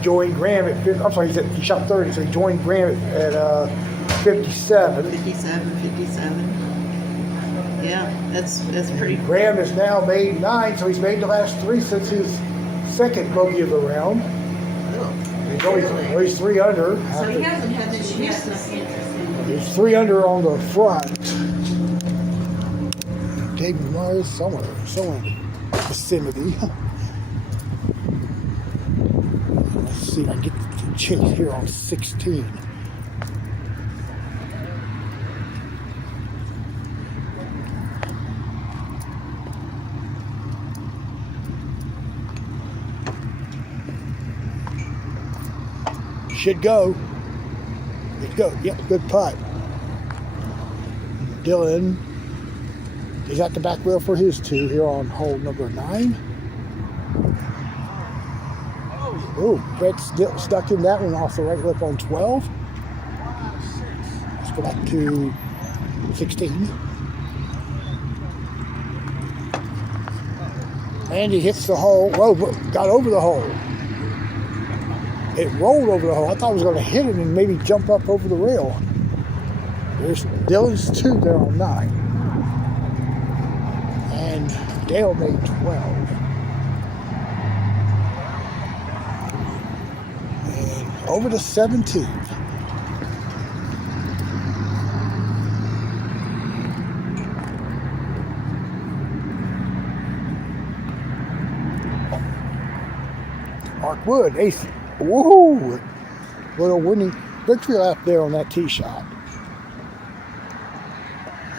join Graham at 50. I'm sorry, he shot 30, so he joined Graham at 57. 57, 57. Yeah, that's pretty. Graham has now made 9, so he's made the last 3 since his second bogey of the round. He's 3 under. So he hasn't had this chance. He's 3 under on the front. David Myers somewhere in the vicinity. Let's see if I can get the chase here on 16. Should go. Let's go. Yep, good putt. Dylan is at the back wheel for his 2 here on hole number 9. Oh, Brett's stuck in that one off the right lip on 12. Let's go back to 16. And he hits the hole. Whoa, got over the hole. It rolled over the hole. I thought it was going to hit it and maybe jump up over the rail. There's Dylan's 2 there on 9. And Dale made 12. And over to 17. Mark Wood, ace. Woohoo! Little winning victory lap there on that tee shot.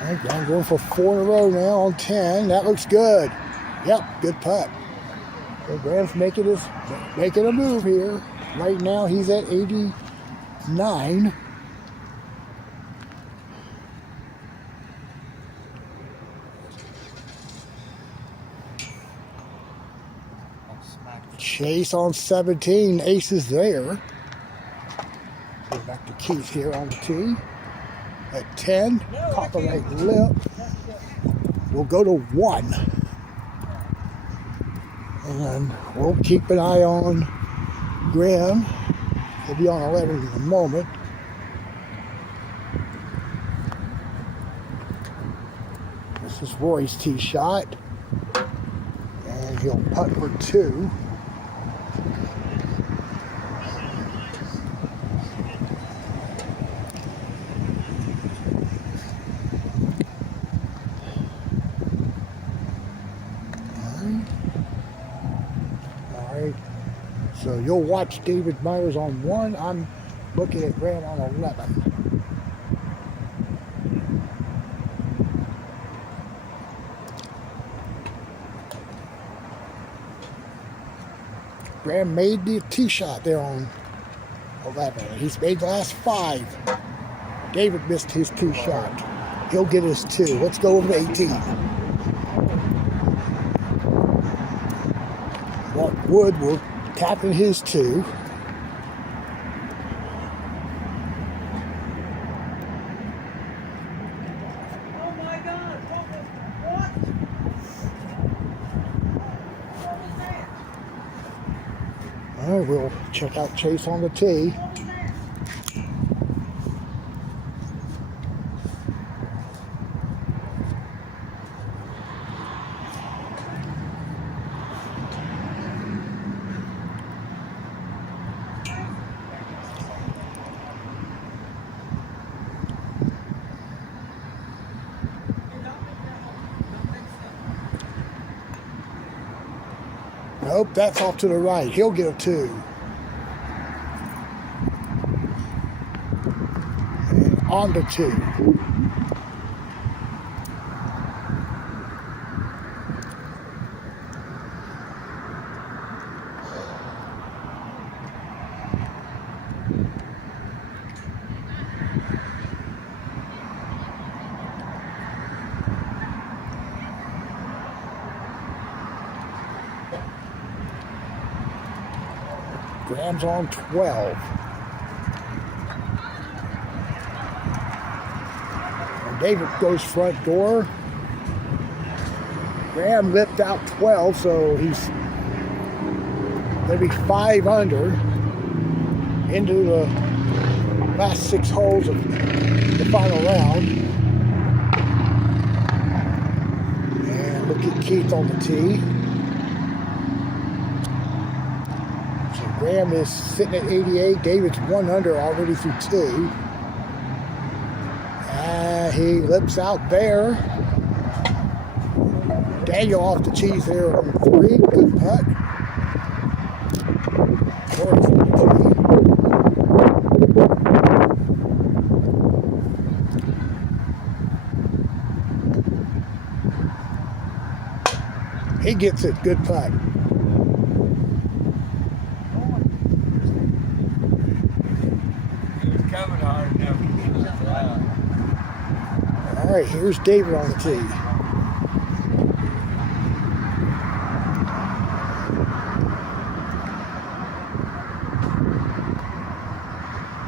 All right, I'm going for 4 in a row now on 10. That looks good. Yep, good putt. So Graham's making a move here. Right now he's at 89. Chase on 17, aces there. Go back to Keith here on the tee. At 10, caught the right lip. We'll go to 1. And we'll keep an eye on Graham. He'll be on 11 in a moment. This is Roy's tee shot. And he'll putt for 2. Alright. So you'll watch David Myers on 1. I'm looking at Graham on 11. Graham made the tee shot there on 11. He's made the last 5. David missed his tee shot. He'll get his 2. Let's go over to 18. Mark Wood will tap in his 2. Oh my God, what? All right, we'll check out Chase on the tee. Nope, that's off to the right. He'll get a 2. And on to 2. Graham's on 12. And David goes front door. Graham lipped out 12, so he's going to be 5 under into the last 6 holes of the final round. And look at Keith on the tee. Graham is sitting at 88. David's 1 under already through 2. And he lips out there. Daniel off the cheese there on 3. Good putt. He gets it. Good putt. All right, here's David on the tee.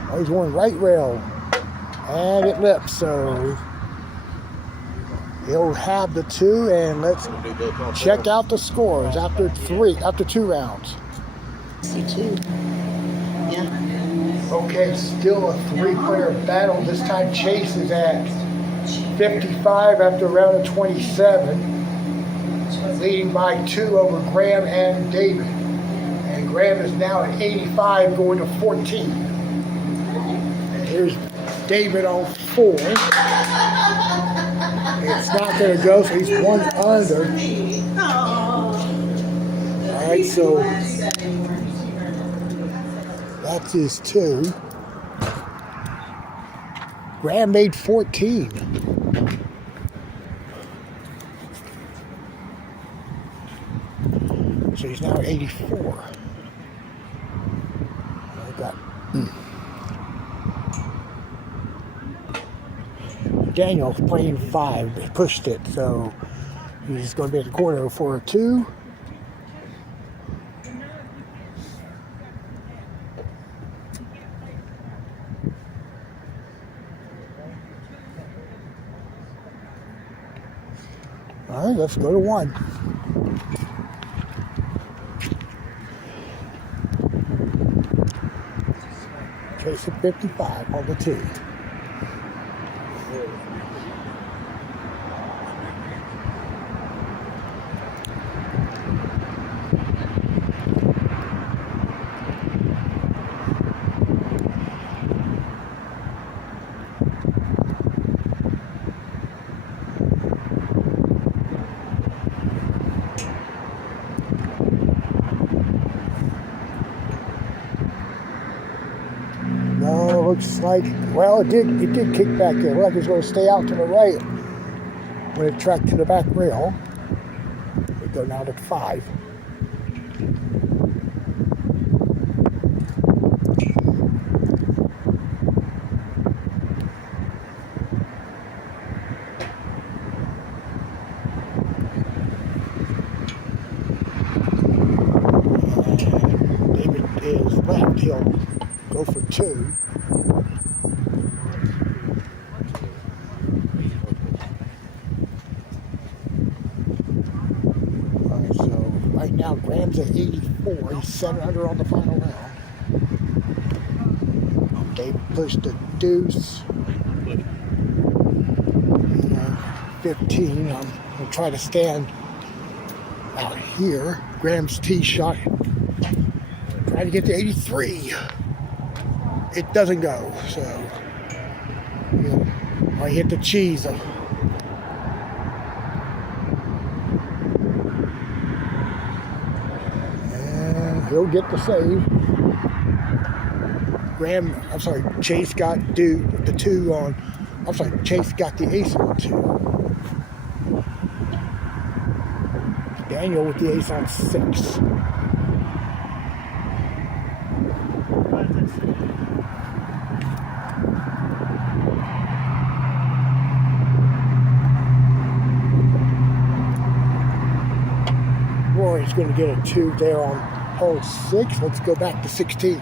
Oh, he's going right rail, and it lips, so he'll have the 2, and let's check out the scores after 2 rounds. See 2. Yeah. Okay, still a 3-player battle. This time Chase is at 55 after a round of 27, leading by 2 over Graham and David. And Graham is now at 85 going to 14. And here's David on 4. It's not going to go, so he's 1 under. All right, so that's his 2. Graham made 14. So he's now 84. I got Daniel's playing 5. He pushed it, so he's going to be at the corner for a 2. All right, let's go to 1. Chase at 55 on the tee. looks like, well, it did kick back there. Looked like it was going to stay out to the right when it tracked to the back rail. We go now to 5. David is left. He'll go for 2. Right now, Graham's at 84. He's 7 under on the final round. David pushed a deuce. And 15. I'm going to try to stand out here. Graham's tee shot. Trying to get to 83. It doesn't go. So, I hit the cheese. He'll get the save. Chase got the 2 on. Chase got the ace on 2. Daniel with the ace on 6. Rory's going to get a 2 there on hole 6. Let's go back to 15.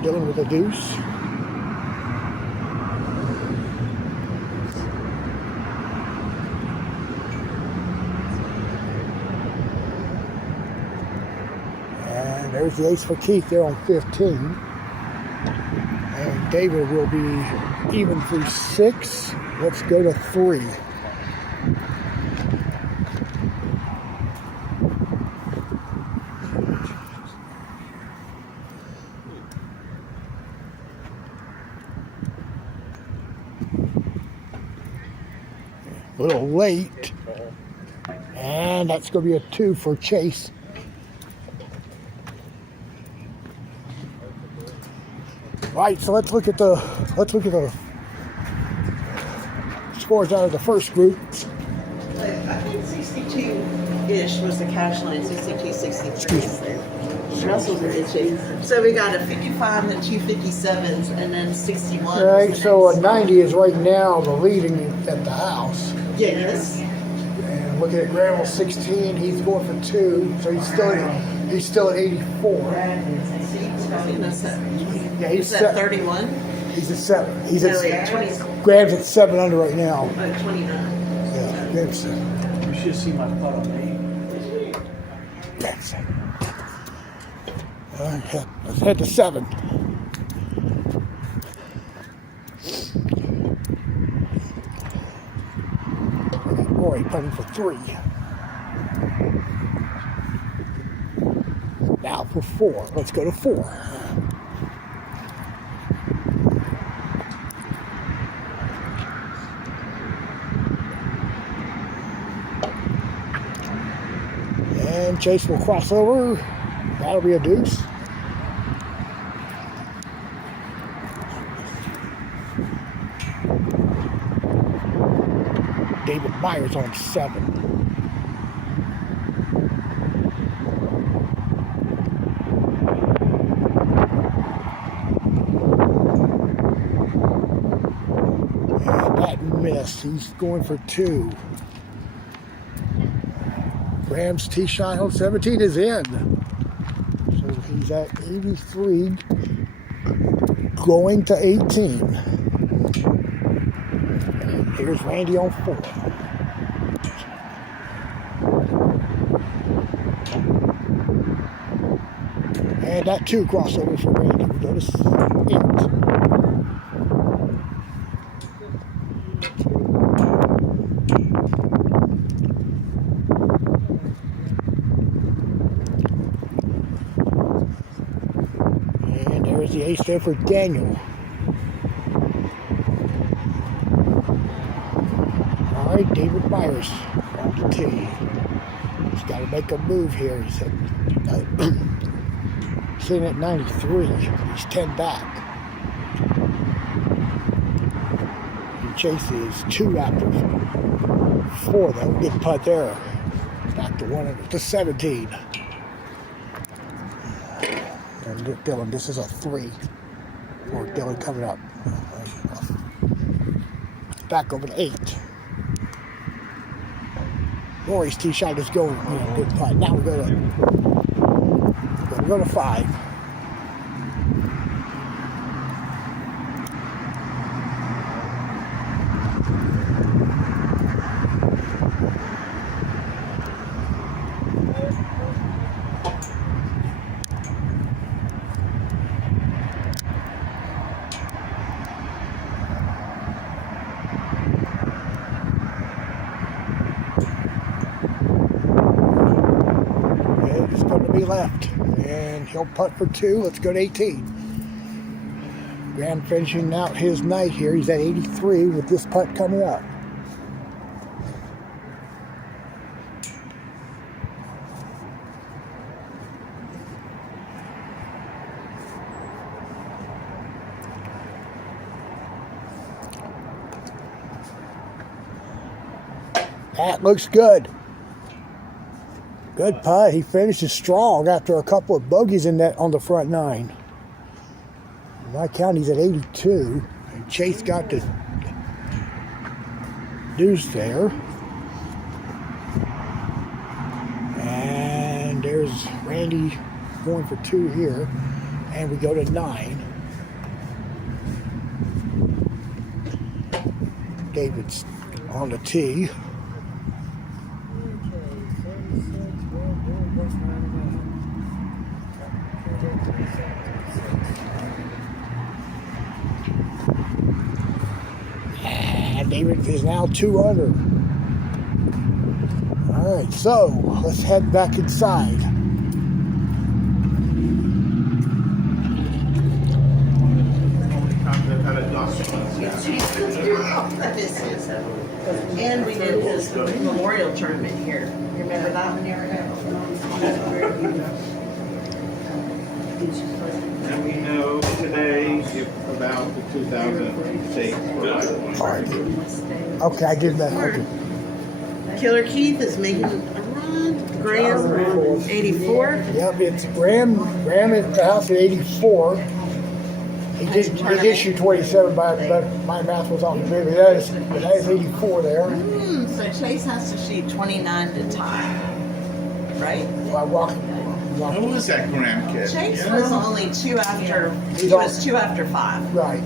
Dylan with a deuce. And there's the ace for Keith there on 15. And David will be even through 6. Let's go to 3. A little late, and that's going to be a 2 for Chase. Right, so let's look at the scores out of the first group. I think 62-ish was the cash line, 62, 63. Russell's are itchy. So we got a 55 and 2 57s, and then 61. All right, so a 90 is right now the leading at the house. Yes. And looking at Graham 16, he's going for 2, so he's still at 84. Yeah, he's at 31. He's at 7. He's No, at 20. Graham's at 7 under right now. 29. Yeah, Graham's 7. You should see my putt on 8. Graham's 7. All right, let's head to 7. Roy putting for 3. Now for 4. Let's go to 4. And Chase will cross over. That'll be a deuce. David Myers on 7. And that missed. He's going for 2. Graham's tee shot on 17 is in. So he's at 83, going to 18. And here's Randy on 4. And that 2 crossover for Randy. We go to 8. The ace there for Daniel. All right, David Myers on the tee. He's got to make a move here. He said, sitting at 93. He's 10 back. And Chase is 2 after 4 though. Good putt there. Back to 17. And Dylan, this is a 3. Or Dylan coming up. Back over to 8. Rory's tee shot is going. Good putt. Now we go to 5. It's going to be left, and he'll putt for 2. Let's go to 18. Graham finishing out his night here. He's at 83 with this putt coming up. That looks good. Good putt. He finishes strong after a couple of bogeys in that on the front 9. My count, he's at 82. And Chase got the deuce there. And there's Randy going for 2 here. And we go to 9. David's on the tee. And David is now 2 under. All right, so let's head back inside. And we did his memorial tournament here. You remember that one, Erica? And we know today about the 2006 All right. Okay, I did that. Okay. Killer Keith is making a run. Graham, 84. Yep, it's Graham at the house at 84. He did issue 27, but my math was off a bit. But that is 84 there. So Chase has to shoot 29 to tie, right? Well, I walked. Who was that Graham kid? Chase was only 2 after. He was 2 after 5. Right.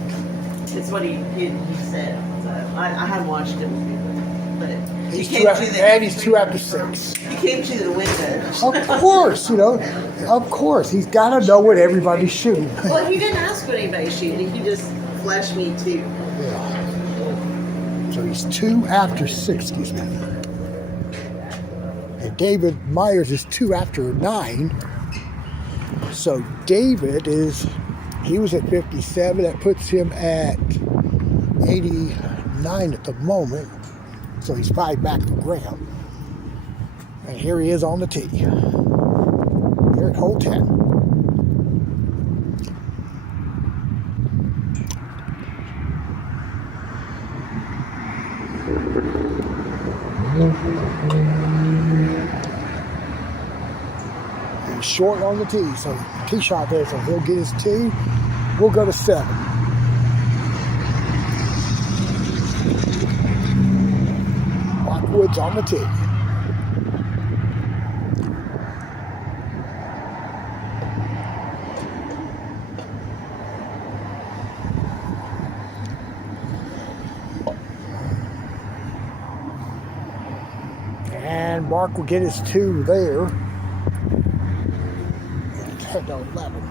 It's what he said. So I haven't watched him, but He's 2 after 6. He came to the window. Of course, of course. He's got to know what everybody's shooting. Well, he didn't ask what anybody's shooting. He just flashed me 2. Yeah. So he's 2 after 6, excuse me. And David Myers is 2 after 9. So David he was at 57. That puts him at 89 at the moment. So he's 5 back from Graham. And here he is on the tee. Here at hole 10. He's short on the tee, so tee shot there, so he'll get his 2. We'll go to 7. Woods on the tee. And Mark will get his 2 there. 10 to 11.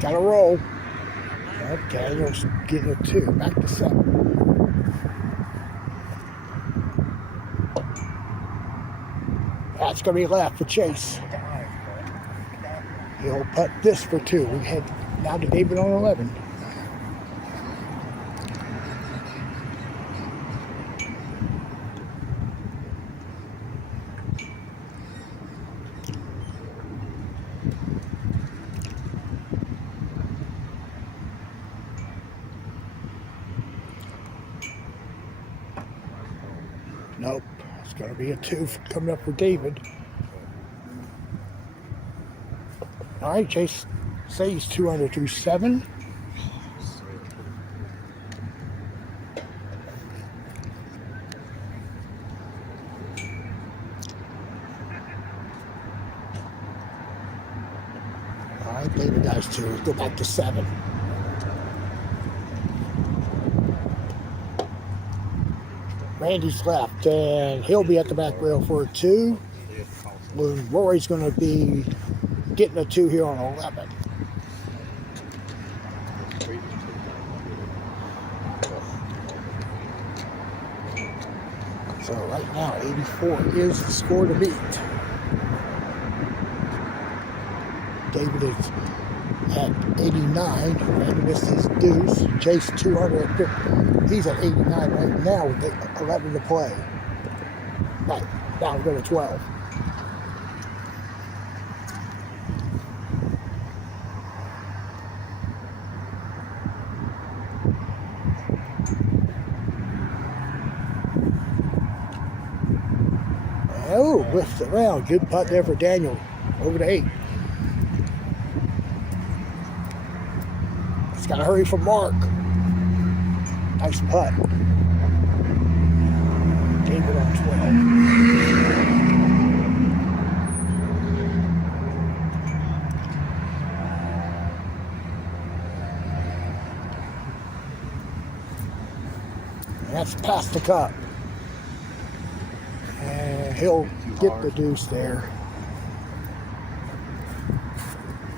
Got to roll. Okay, he'll get a 2. Back to 7. That's going to be left for Chase. He'll putt this for 2. We head now to David on 11. Nope. It's going to be a 2 coming up for David. All right, Chase saves 2 under through 7. All right, David does 2. Let's go back to 7. Randy's left, and he'll be at the back rail for a 2. Rory's going to be getting a 2 here on 11. So right now, 84 is the score to beat. David is at 89. Randy missed his deuce. Chase 200 at 50. He's at 89 right now with 11 to play. Right, now we're going to 12. Oh, whiffs it around. Good putt there for Daniel. Over to 8. It's got to hurry for Mark. Nice putt. David on 12. And that's past the cup. And he'll get the deuce there.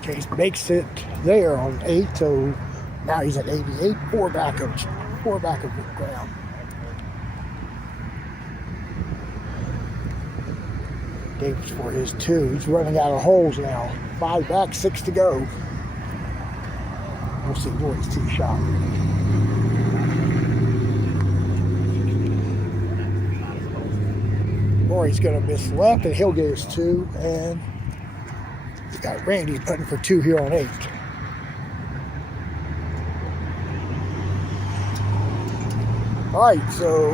Chase makes it there on 8, so now he's at 88. 4 back of the ground. Davis for his 2. He's running out of holes now. 5 back, 6 to go. We'll see Roy's 2 shot. Rory's going to miss left, and he'll get his 2. And we got Randy putting for 2 here on 8. All right, so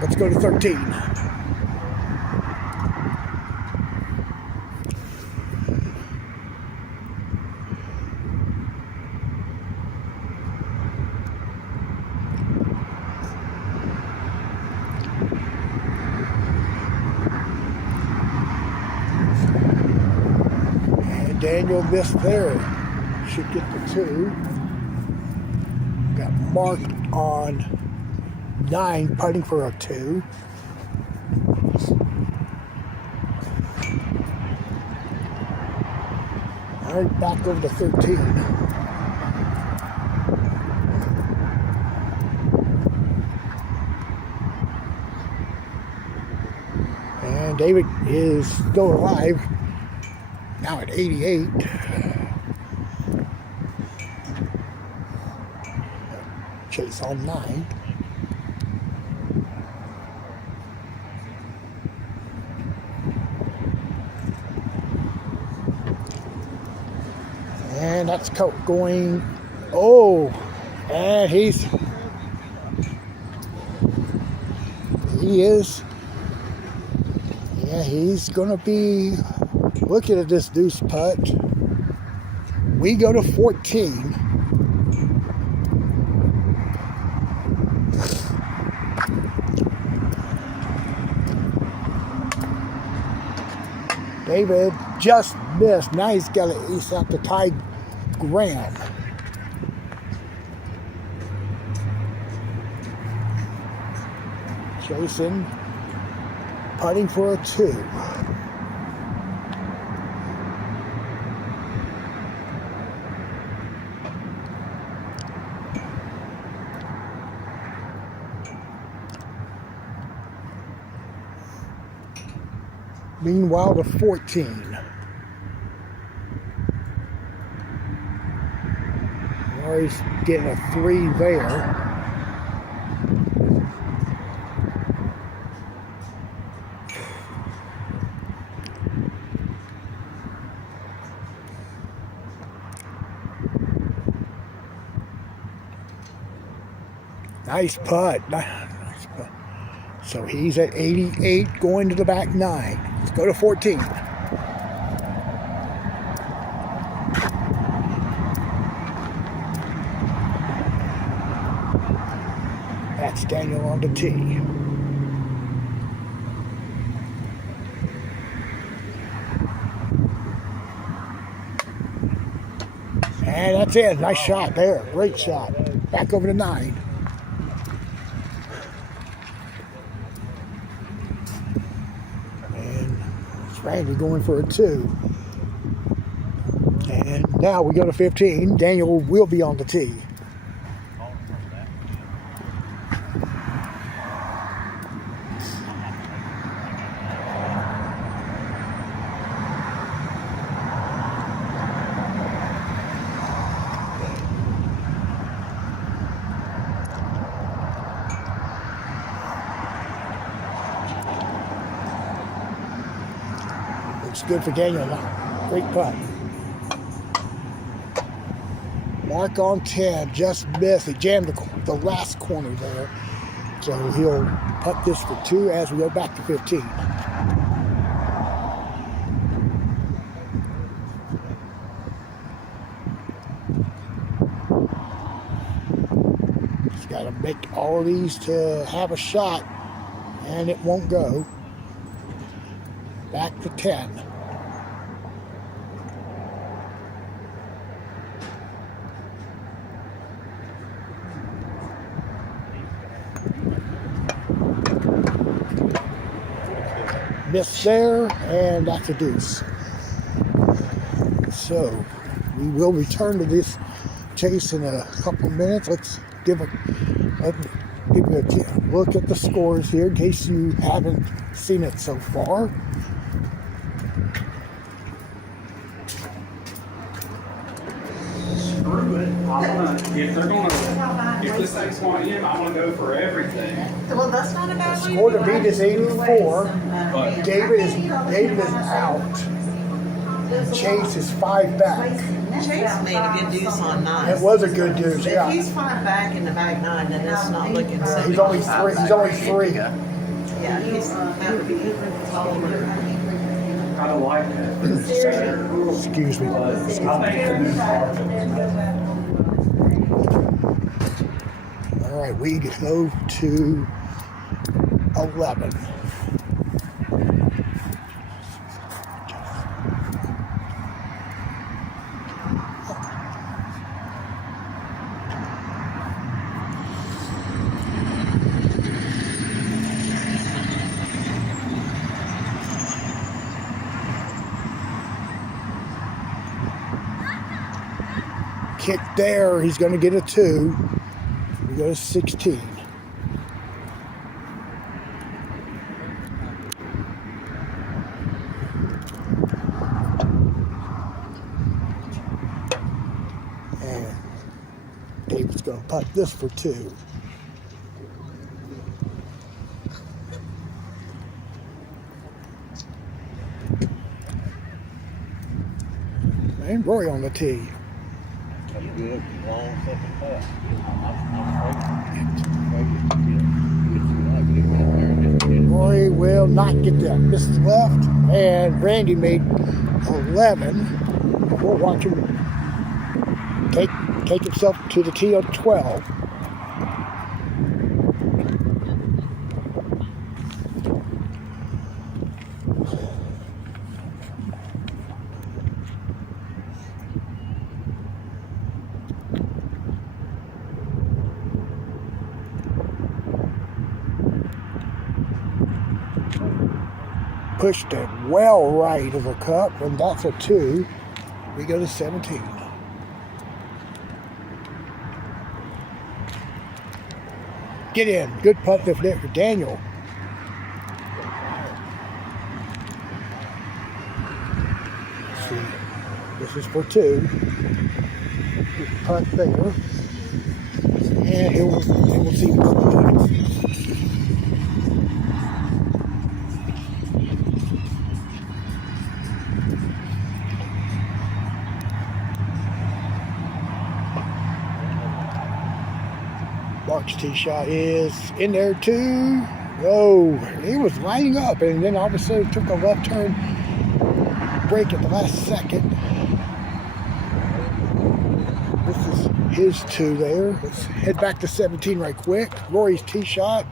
let's go to 13. And Daniel missed there. Should get the 2. Got Mark on 9, putting for a 2. All right, back over to 13. And David is still alive, now at 88. Chase on 9. And that's going, oh, and he is, yeah, he's going to be looking at this deuce putt. We go to 14. David just missed. Now he's got to ace out to tie Graham. Jason putting for a 2. Meanwhile, to 14. Rory's getting a 3 there. Nice putt. Nice putt. So he's at 88 going to the back 9. Let's go to 14. That's Daniel on the tee. And that's it. Nice shot there. Great shot. Back over to 9. And it's Randy going for a 2. And now we go to 15. Daniel will be on the tee. Looks good for Daniel now. Great putt. Mark on 10, just missed. He jammed the last corner there. So he'll putt this for 2 as we go back to 15. He's got to make all of these to have a shot, and it won't go. Back to 10. Miss there, and that's a deuce. So we will return to this chase in a couple minutes. Let's give a look at the scores here in case you haven't seen it so far. Screw it. If this thing's going to end, I want to go for everything. Well, that's not a The bad way score to do beat it. is 84. But David is out. Chase is 5 back. Chase made a good deuce on 9. It was a good deuce, If yeah. he's 5 back in the back 9, then it's not looking so He's only 3. He's only 3. Yeah, he's I don't like that. Excuse me. I think All right, we go to 11. Kick there, he's going to get a 2. We go to 16. And David's going to putt this for 2. And Roy on the tee. Good, long second putt. Roy will not get that. Misses left, and Randy made 11. We'll watch him take himself to the tee on 12. Pushed it well right of the cup, and that's a 2. We go to 17. Get in. Good putt there for Daniel. Let's see. This is for 2. Good putt there. And we'll see. Mark's tee shot is in there too. Whoa, he was lining up, and then all of a sudden took a left turn break at the last second. This is his 2 there. Let's head back to 17 right quick. Rory's tee shot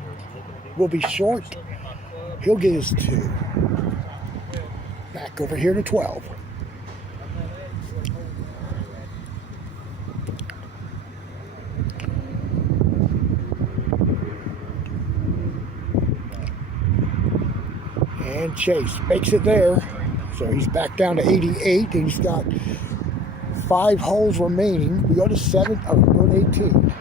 will be short. He'll get his 2. Back over here to 12. And Chase makes it there. So he's back down to 88, and he's got 5 holes remaining. We go to 7, oh, we go to 18.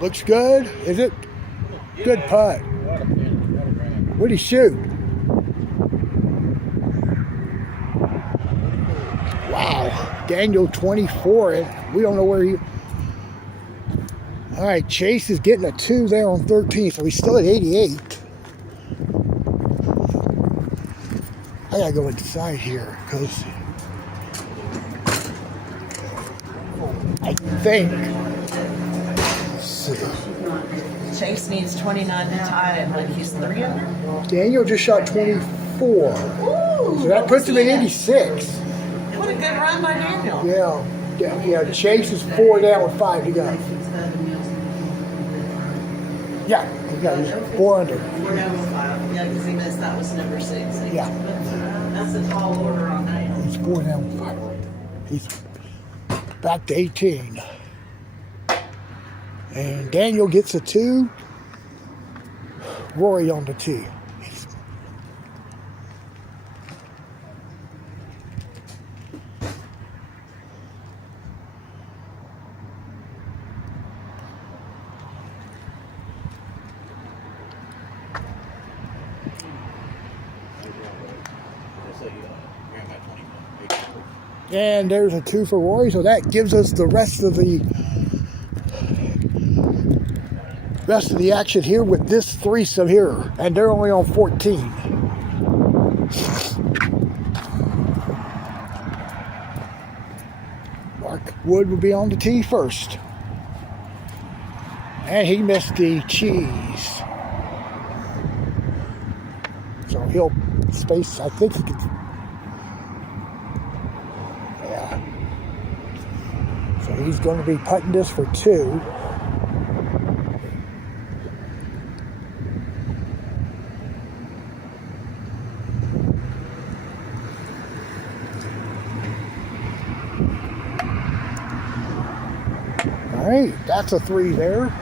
Looks good, is it? Good putt. What'd he shoot? Wow, Daniel 24. And we don't know where he. All right, Chase is getting a 2 there on 13, so he's still at 88. I gotta go inside here because I think. Chase needs 29 to tie it, but he's 3 under. Daniel just shot 24. Ooh, So that puts him at 86. What a good run by Daniel. Yeah. Chase is 4 down with 5 to go. Yeah, he's 4 under. 4 down with 5. Yeah, because he missed. That was number 6. Yeah. That's a tall order on that. He's 4 down with 5. He's back to 18. And Daniel gets a 2. Rory on the tee. And there's a 2 for Rory, so that gives us the rest of the action here with this threesome here, and they're only on 14. Mark Wood will be on the tee first, and he missed the cheese, so he'll space. I think he could. Yeah. So he's going to be putting this for 2. All right, that's a 3 there.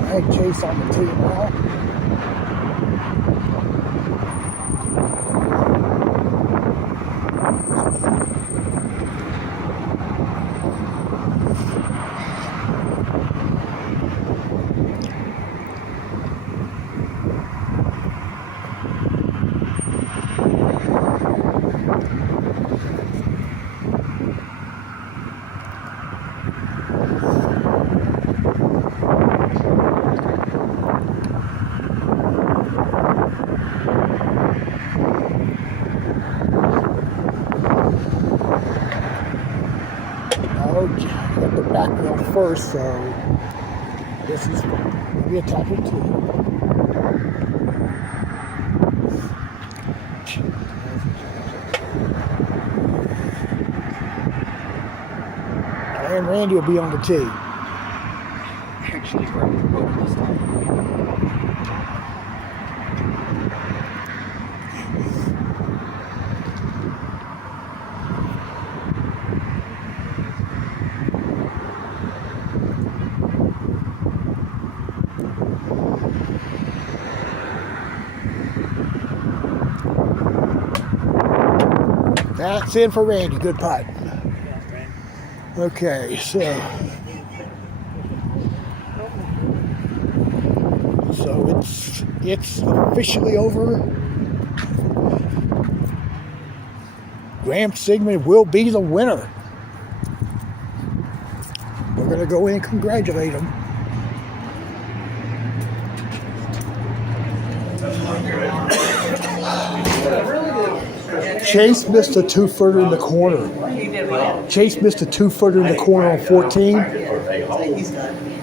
All right, Chase on the tee now. Hit the back wheel first, so this is maybe a tap or 2. And Randy will be on the tee. Actually, right this time. That's in for Randy. Good putt. Okay, so it's officially over. Graham Sigmund will be the winner. We're going to go in and congratulate him. Chase missed a 2-footer in the corner. Chase missed a 2-footer in the corner on 14.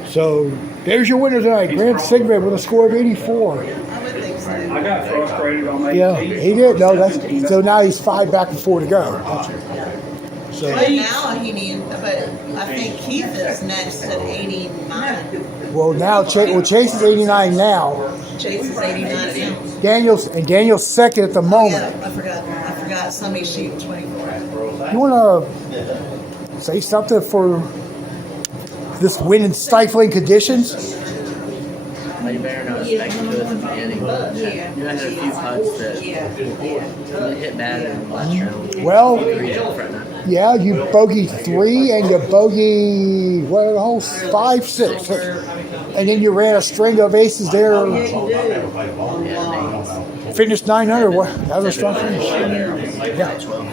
So there's your winner tonight, Graham Sigmund with a score of 84. I got frustrated on 18. Yeah, he did. No, that's so now he's 5 back and 4 to go. So But now he needs, but I think Keith is next at 89. well now Chase is 89 now. Chase is 89 now. Daniel's second at the moment. Yeah, I forgot somebody's shooting 24. You want to say something for this win in stifling conditions? Like better not expect to do it at the beginning. You had a few putts that hit bad in the last round. Well, yeah, you bogeyed 3 and you bogeyed what the whole 5, 6, and then you ran a string of aces there. Finished 900. What? That was a strong finish.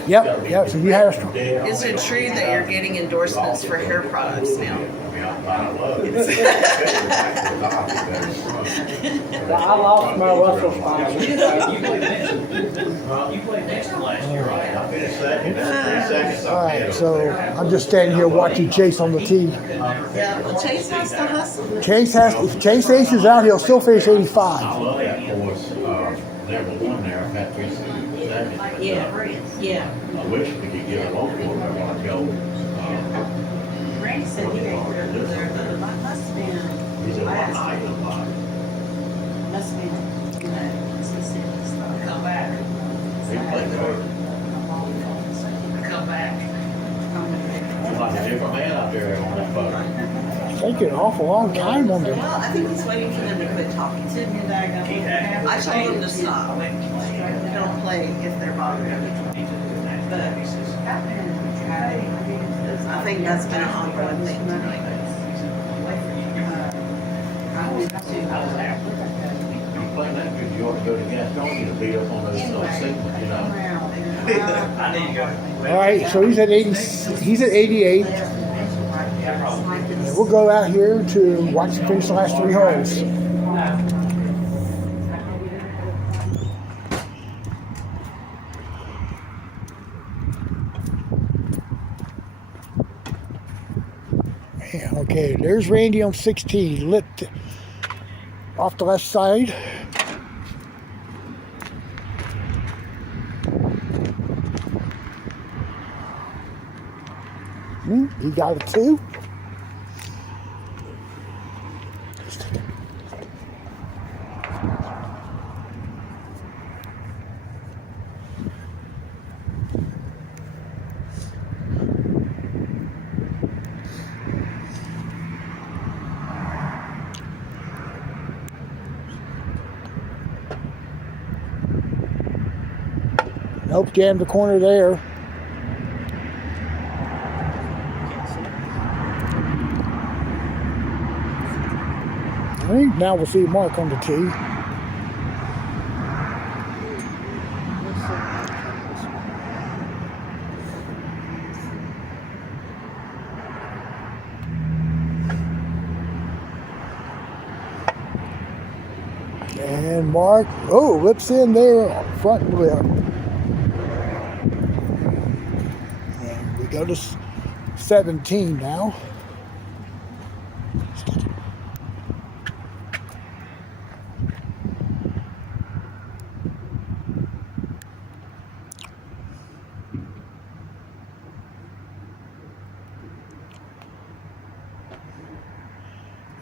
Yeah. So you had a strong. Is it true that you're getting endorsements for hair products now? I lost my Russell sponsor. All right, so I'm just standing here watching Chase on the tee. Yeah, well, Chase has to hustle. If Chase aces out, he'll still finish 85. Yeah. I wish we could get a local one. Randy said he ain't there, but it must have been. He's a lot higher. Must have been. Come back. Come back. He's like a different man out there on that boat. It's taking an awful long time on this. Well, I think he's waiting for them to quit talking to him. I told him to stop. Don't play if they're bothering him. But I think that's been an ongoing thing tonight. You play that good, you ought to go to Gastonia to beat up on those signals, you know. All right, so he's at 80. He's at 88. And we'll go out here to watch him finish the last 3 holes. Yeah, okay, there's Randy on 16, lit off the left side. He got a 2. Nope, jammed the corner there. I think now we'll see Mark on the tee. And Mark, lips in there, front lip. And we go to 17 now.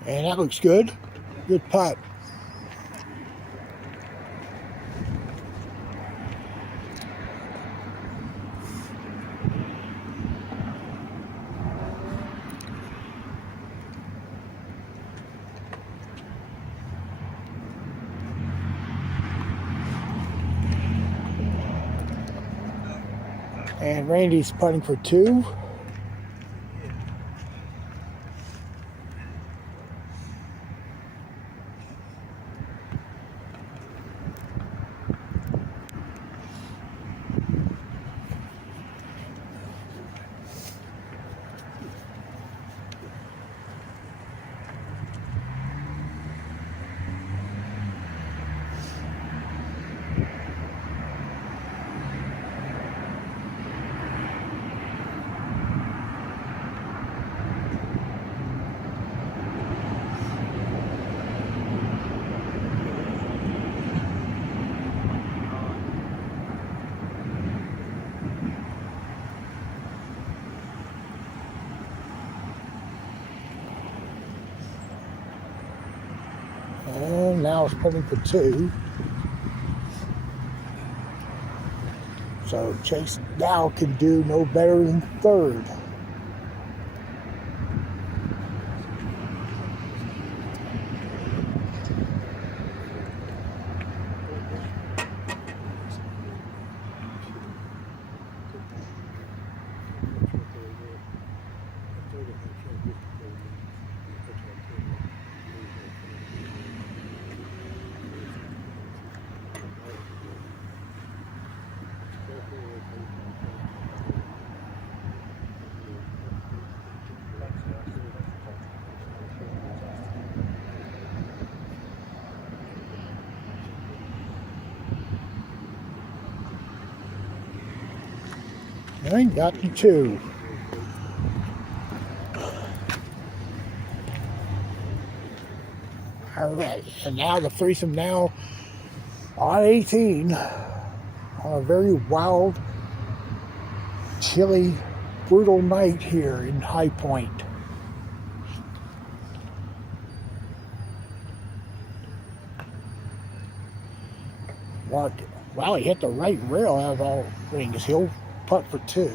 And that looks good. Good putt. And Randy's putting for 2. threesome now is pulling for 2. So Chase now can do no better than 3rd. And got the 2. All right, and now the threesome now on 18 on a very wild, chilly, brutal night here in High Point. Well, he hit the right rail out of all things. He'll putt for 2.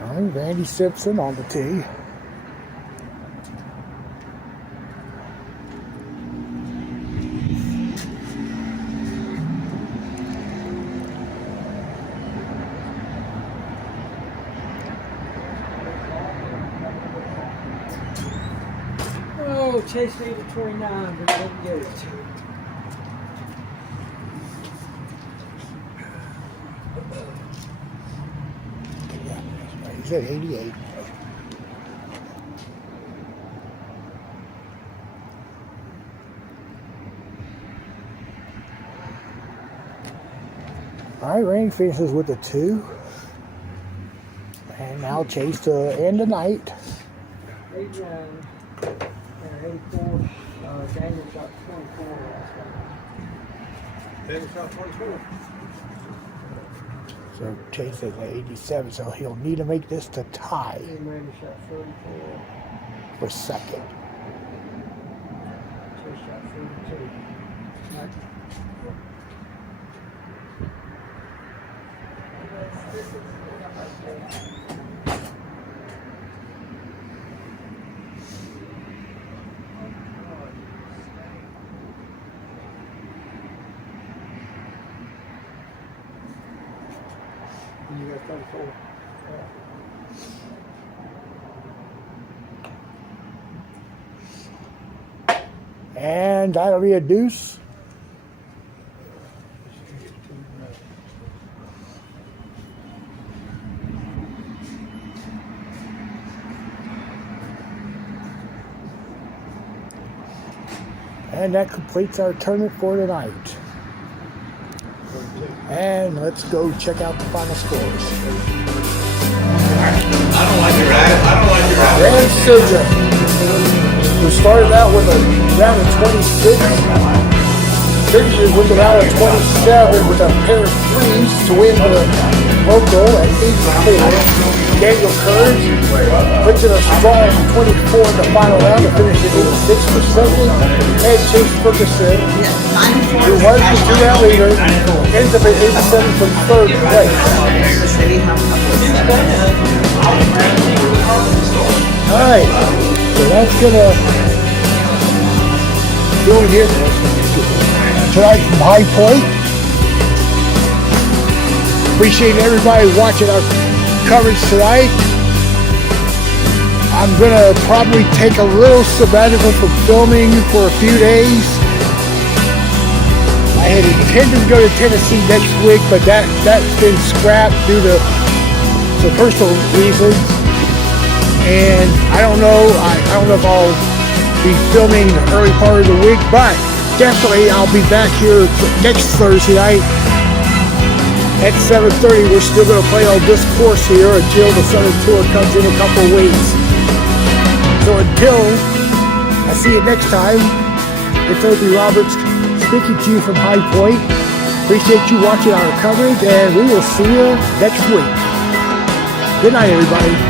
And Randy Simpson on the tee. Oh, Chase needed 29, but didn't get it. He's at 88. All right, Randy finishes with a 2. And now Chase to end the night. 89 and 84. Daniel shot 24 last time. David shot 24. So Chase is at 87, so he'll need to make this to tie And Randy shot 34. for 2nd. Chase shot 42. And you got 34. And that'll be a deuce. And that completes our tournament for tonight. And let's go check out the final scores. Grand Sidra, who started out with a round of 26, finishes with a round of 27 with a pair of 3s to win the local at 84. Daniel Kurz puts in a strong 24 in the final round to finish at 86 for second. And Chase Ferguson, who was the 2-round leader, ends up at 87 for 3rd place. Alright, so that's gonna do it here tonight from High Point. Appreciate everybody watching our coverage tonight. I'm gonna probably take a little sabbatical from filming for a few days. I had intended to go to Tennessee next week, but that's been scrapped due to some personal reasons. And I don't know if I'll be filming the early part of the week, but definitely I'll be back here next Thursday night at 7:30. We're still going to play on this course here until the Southern Tour comes in a couple of weeks. So until I see you next time, it's Opie Roberts speaking to you from High Point. Appreciate you watching our coverage, and we will see you next week. Good night, everybody.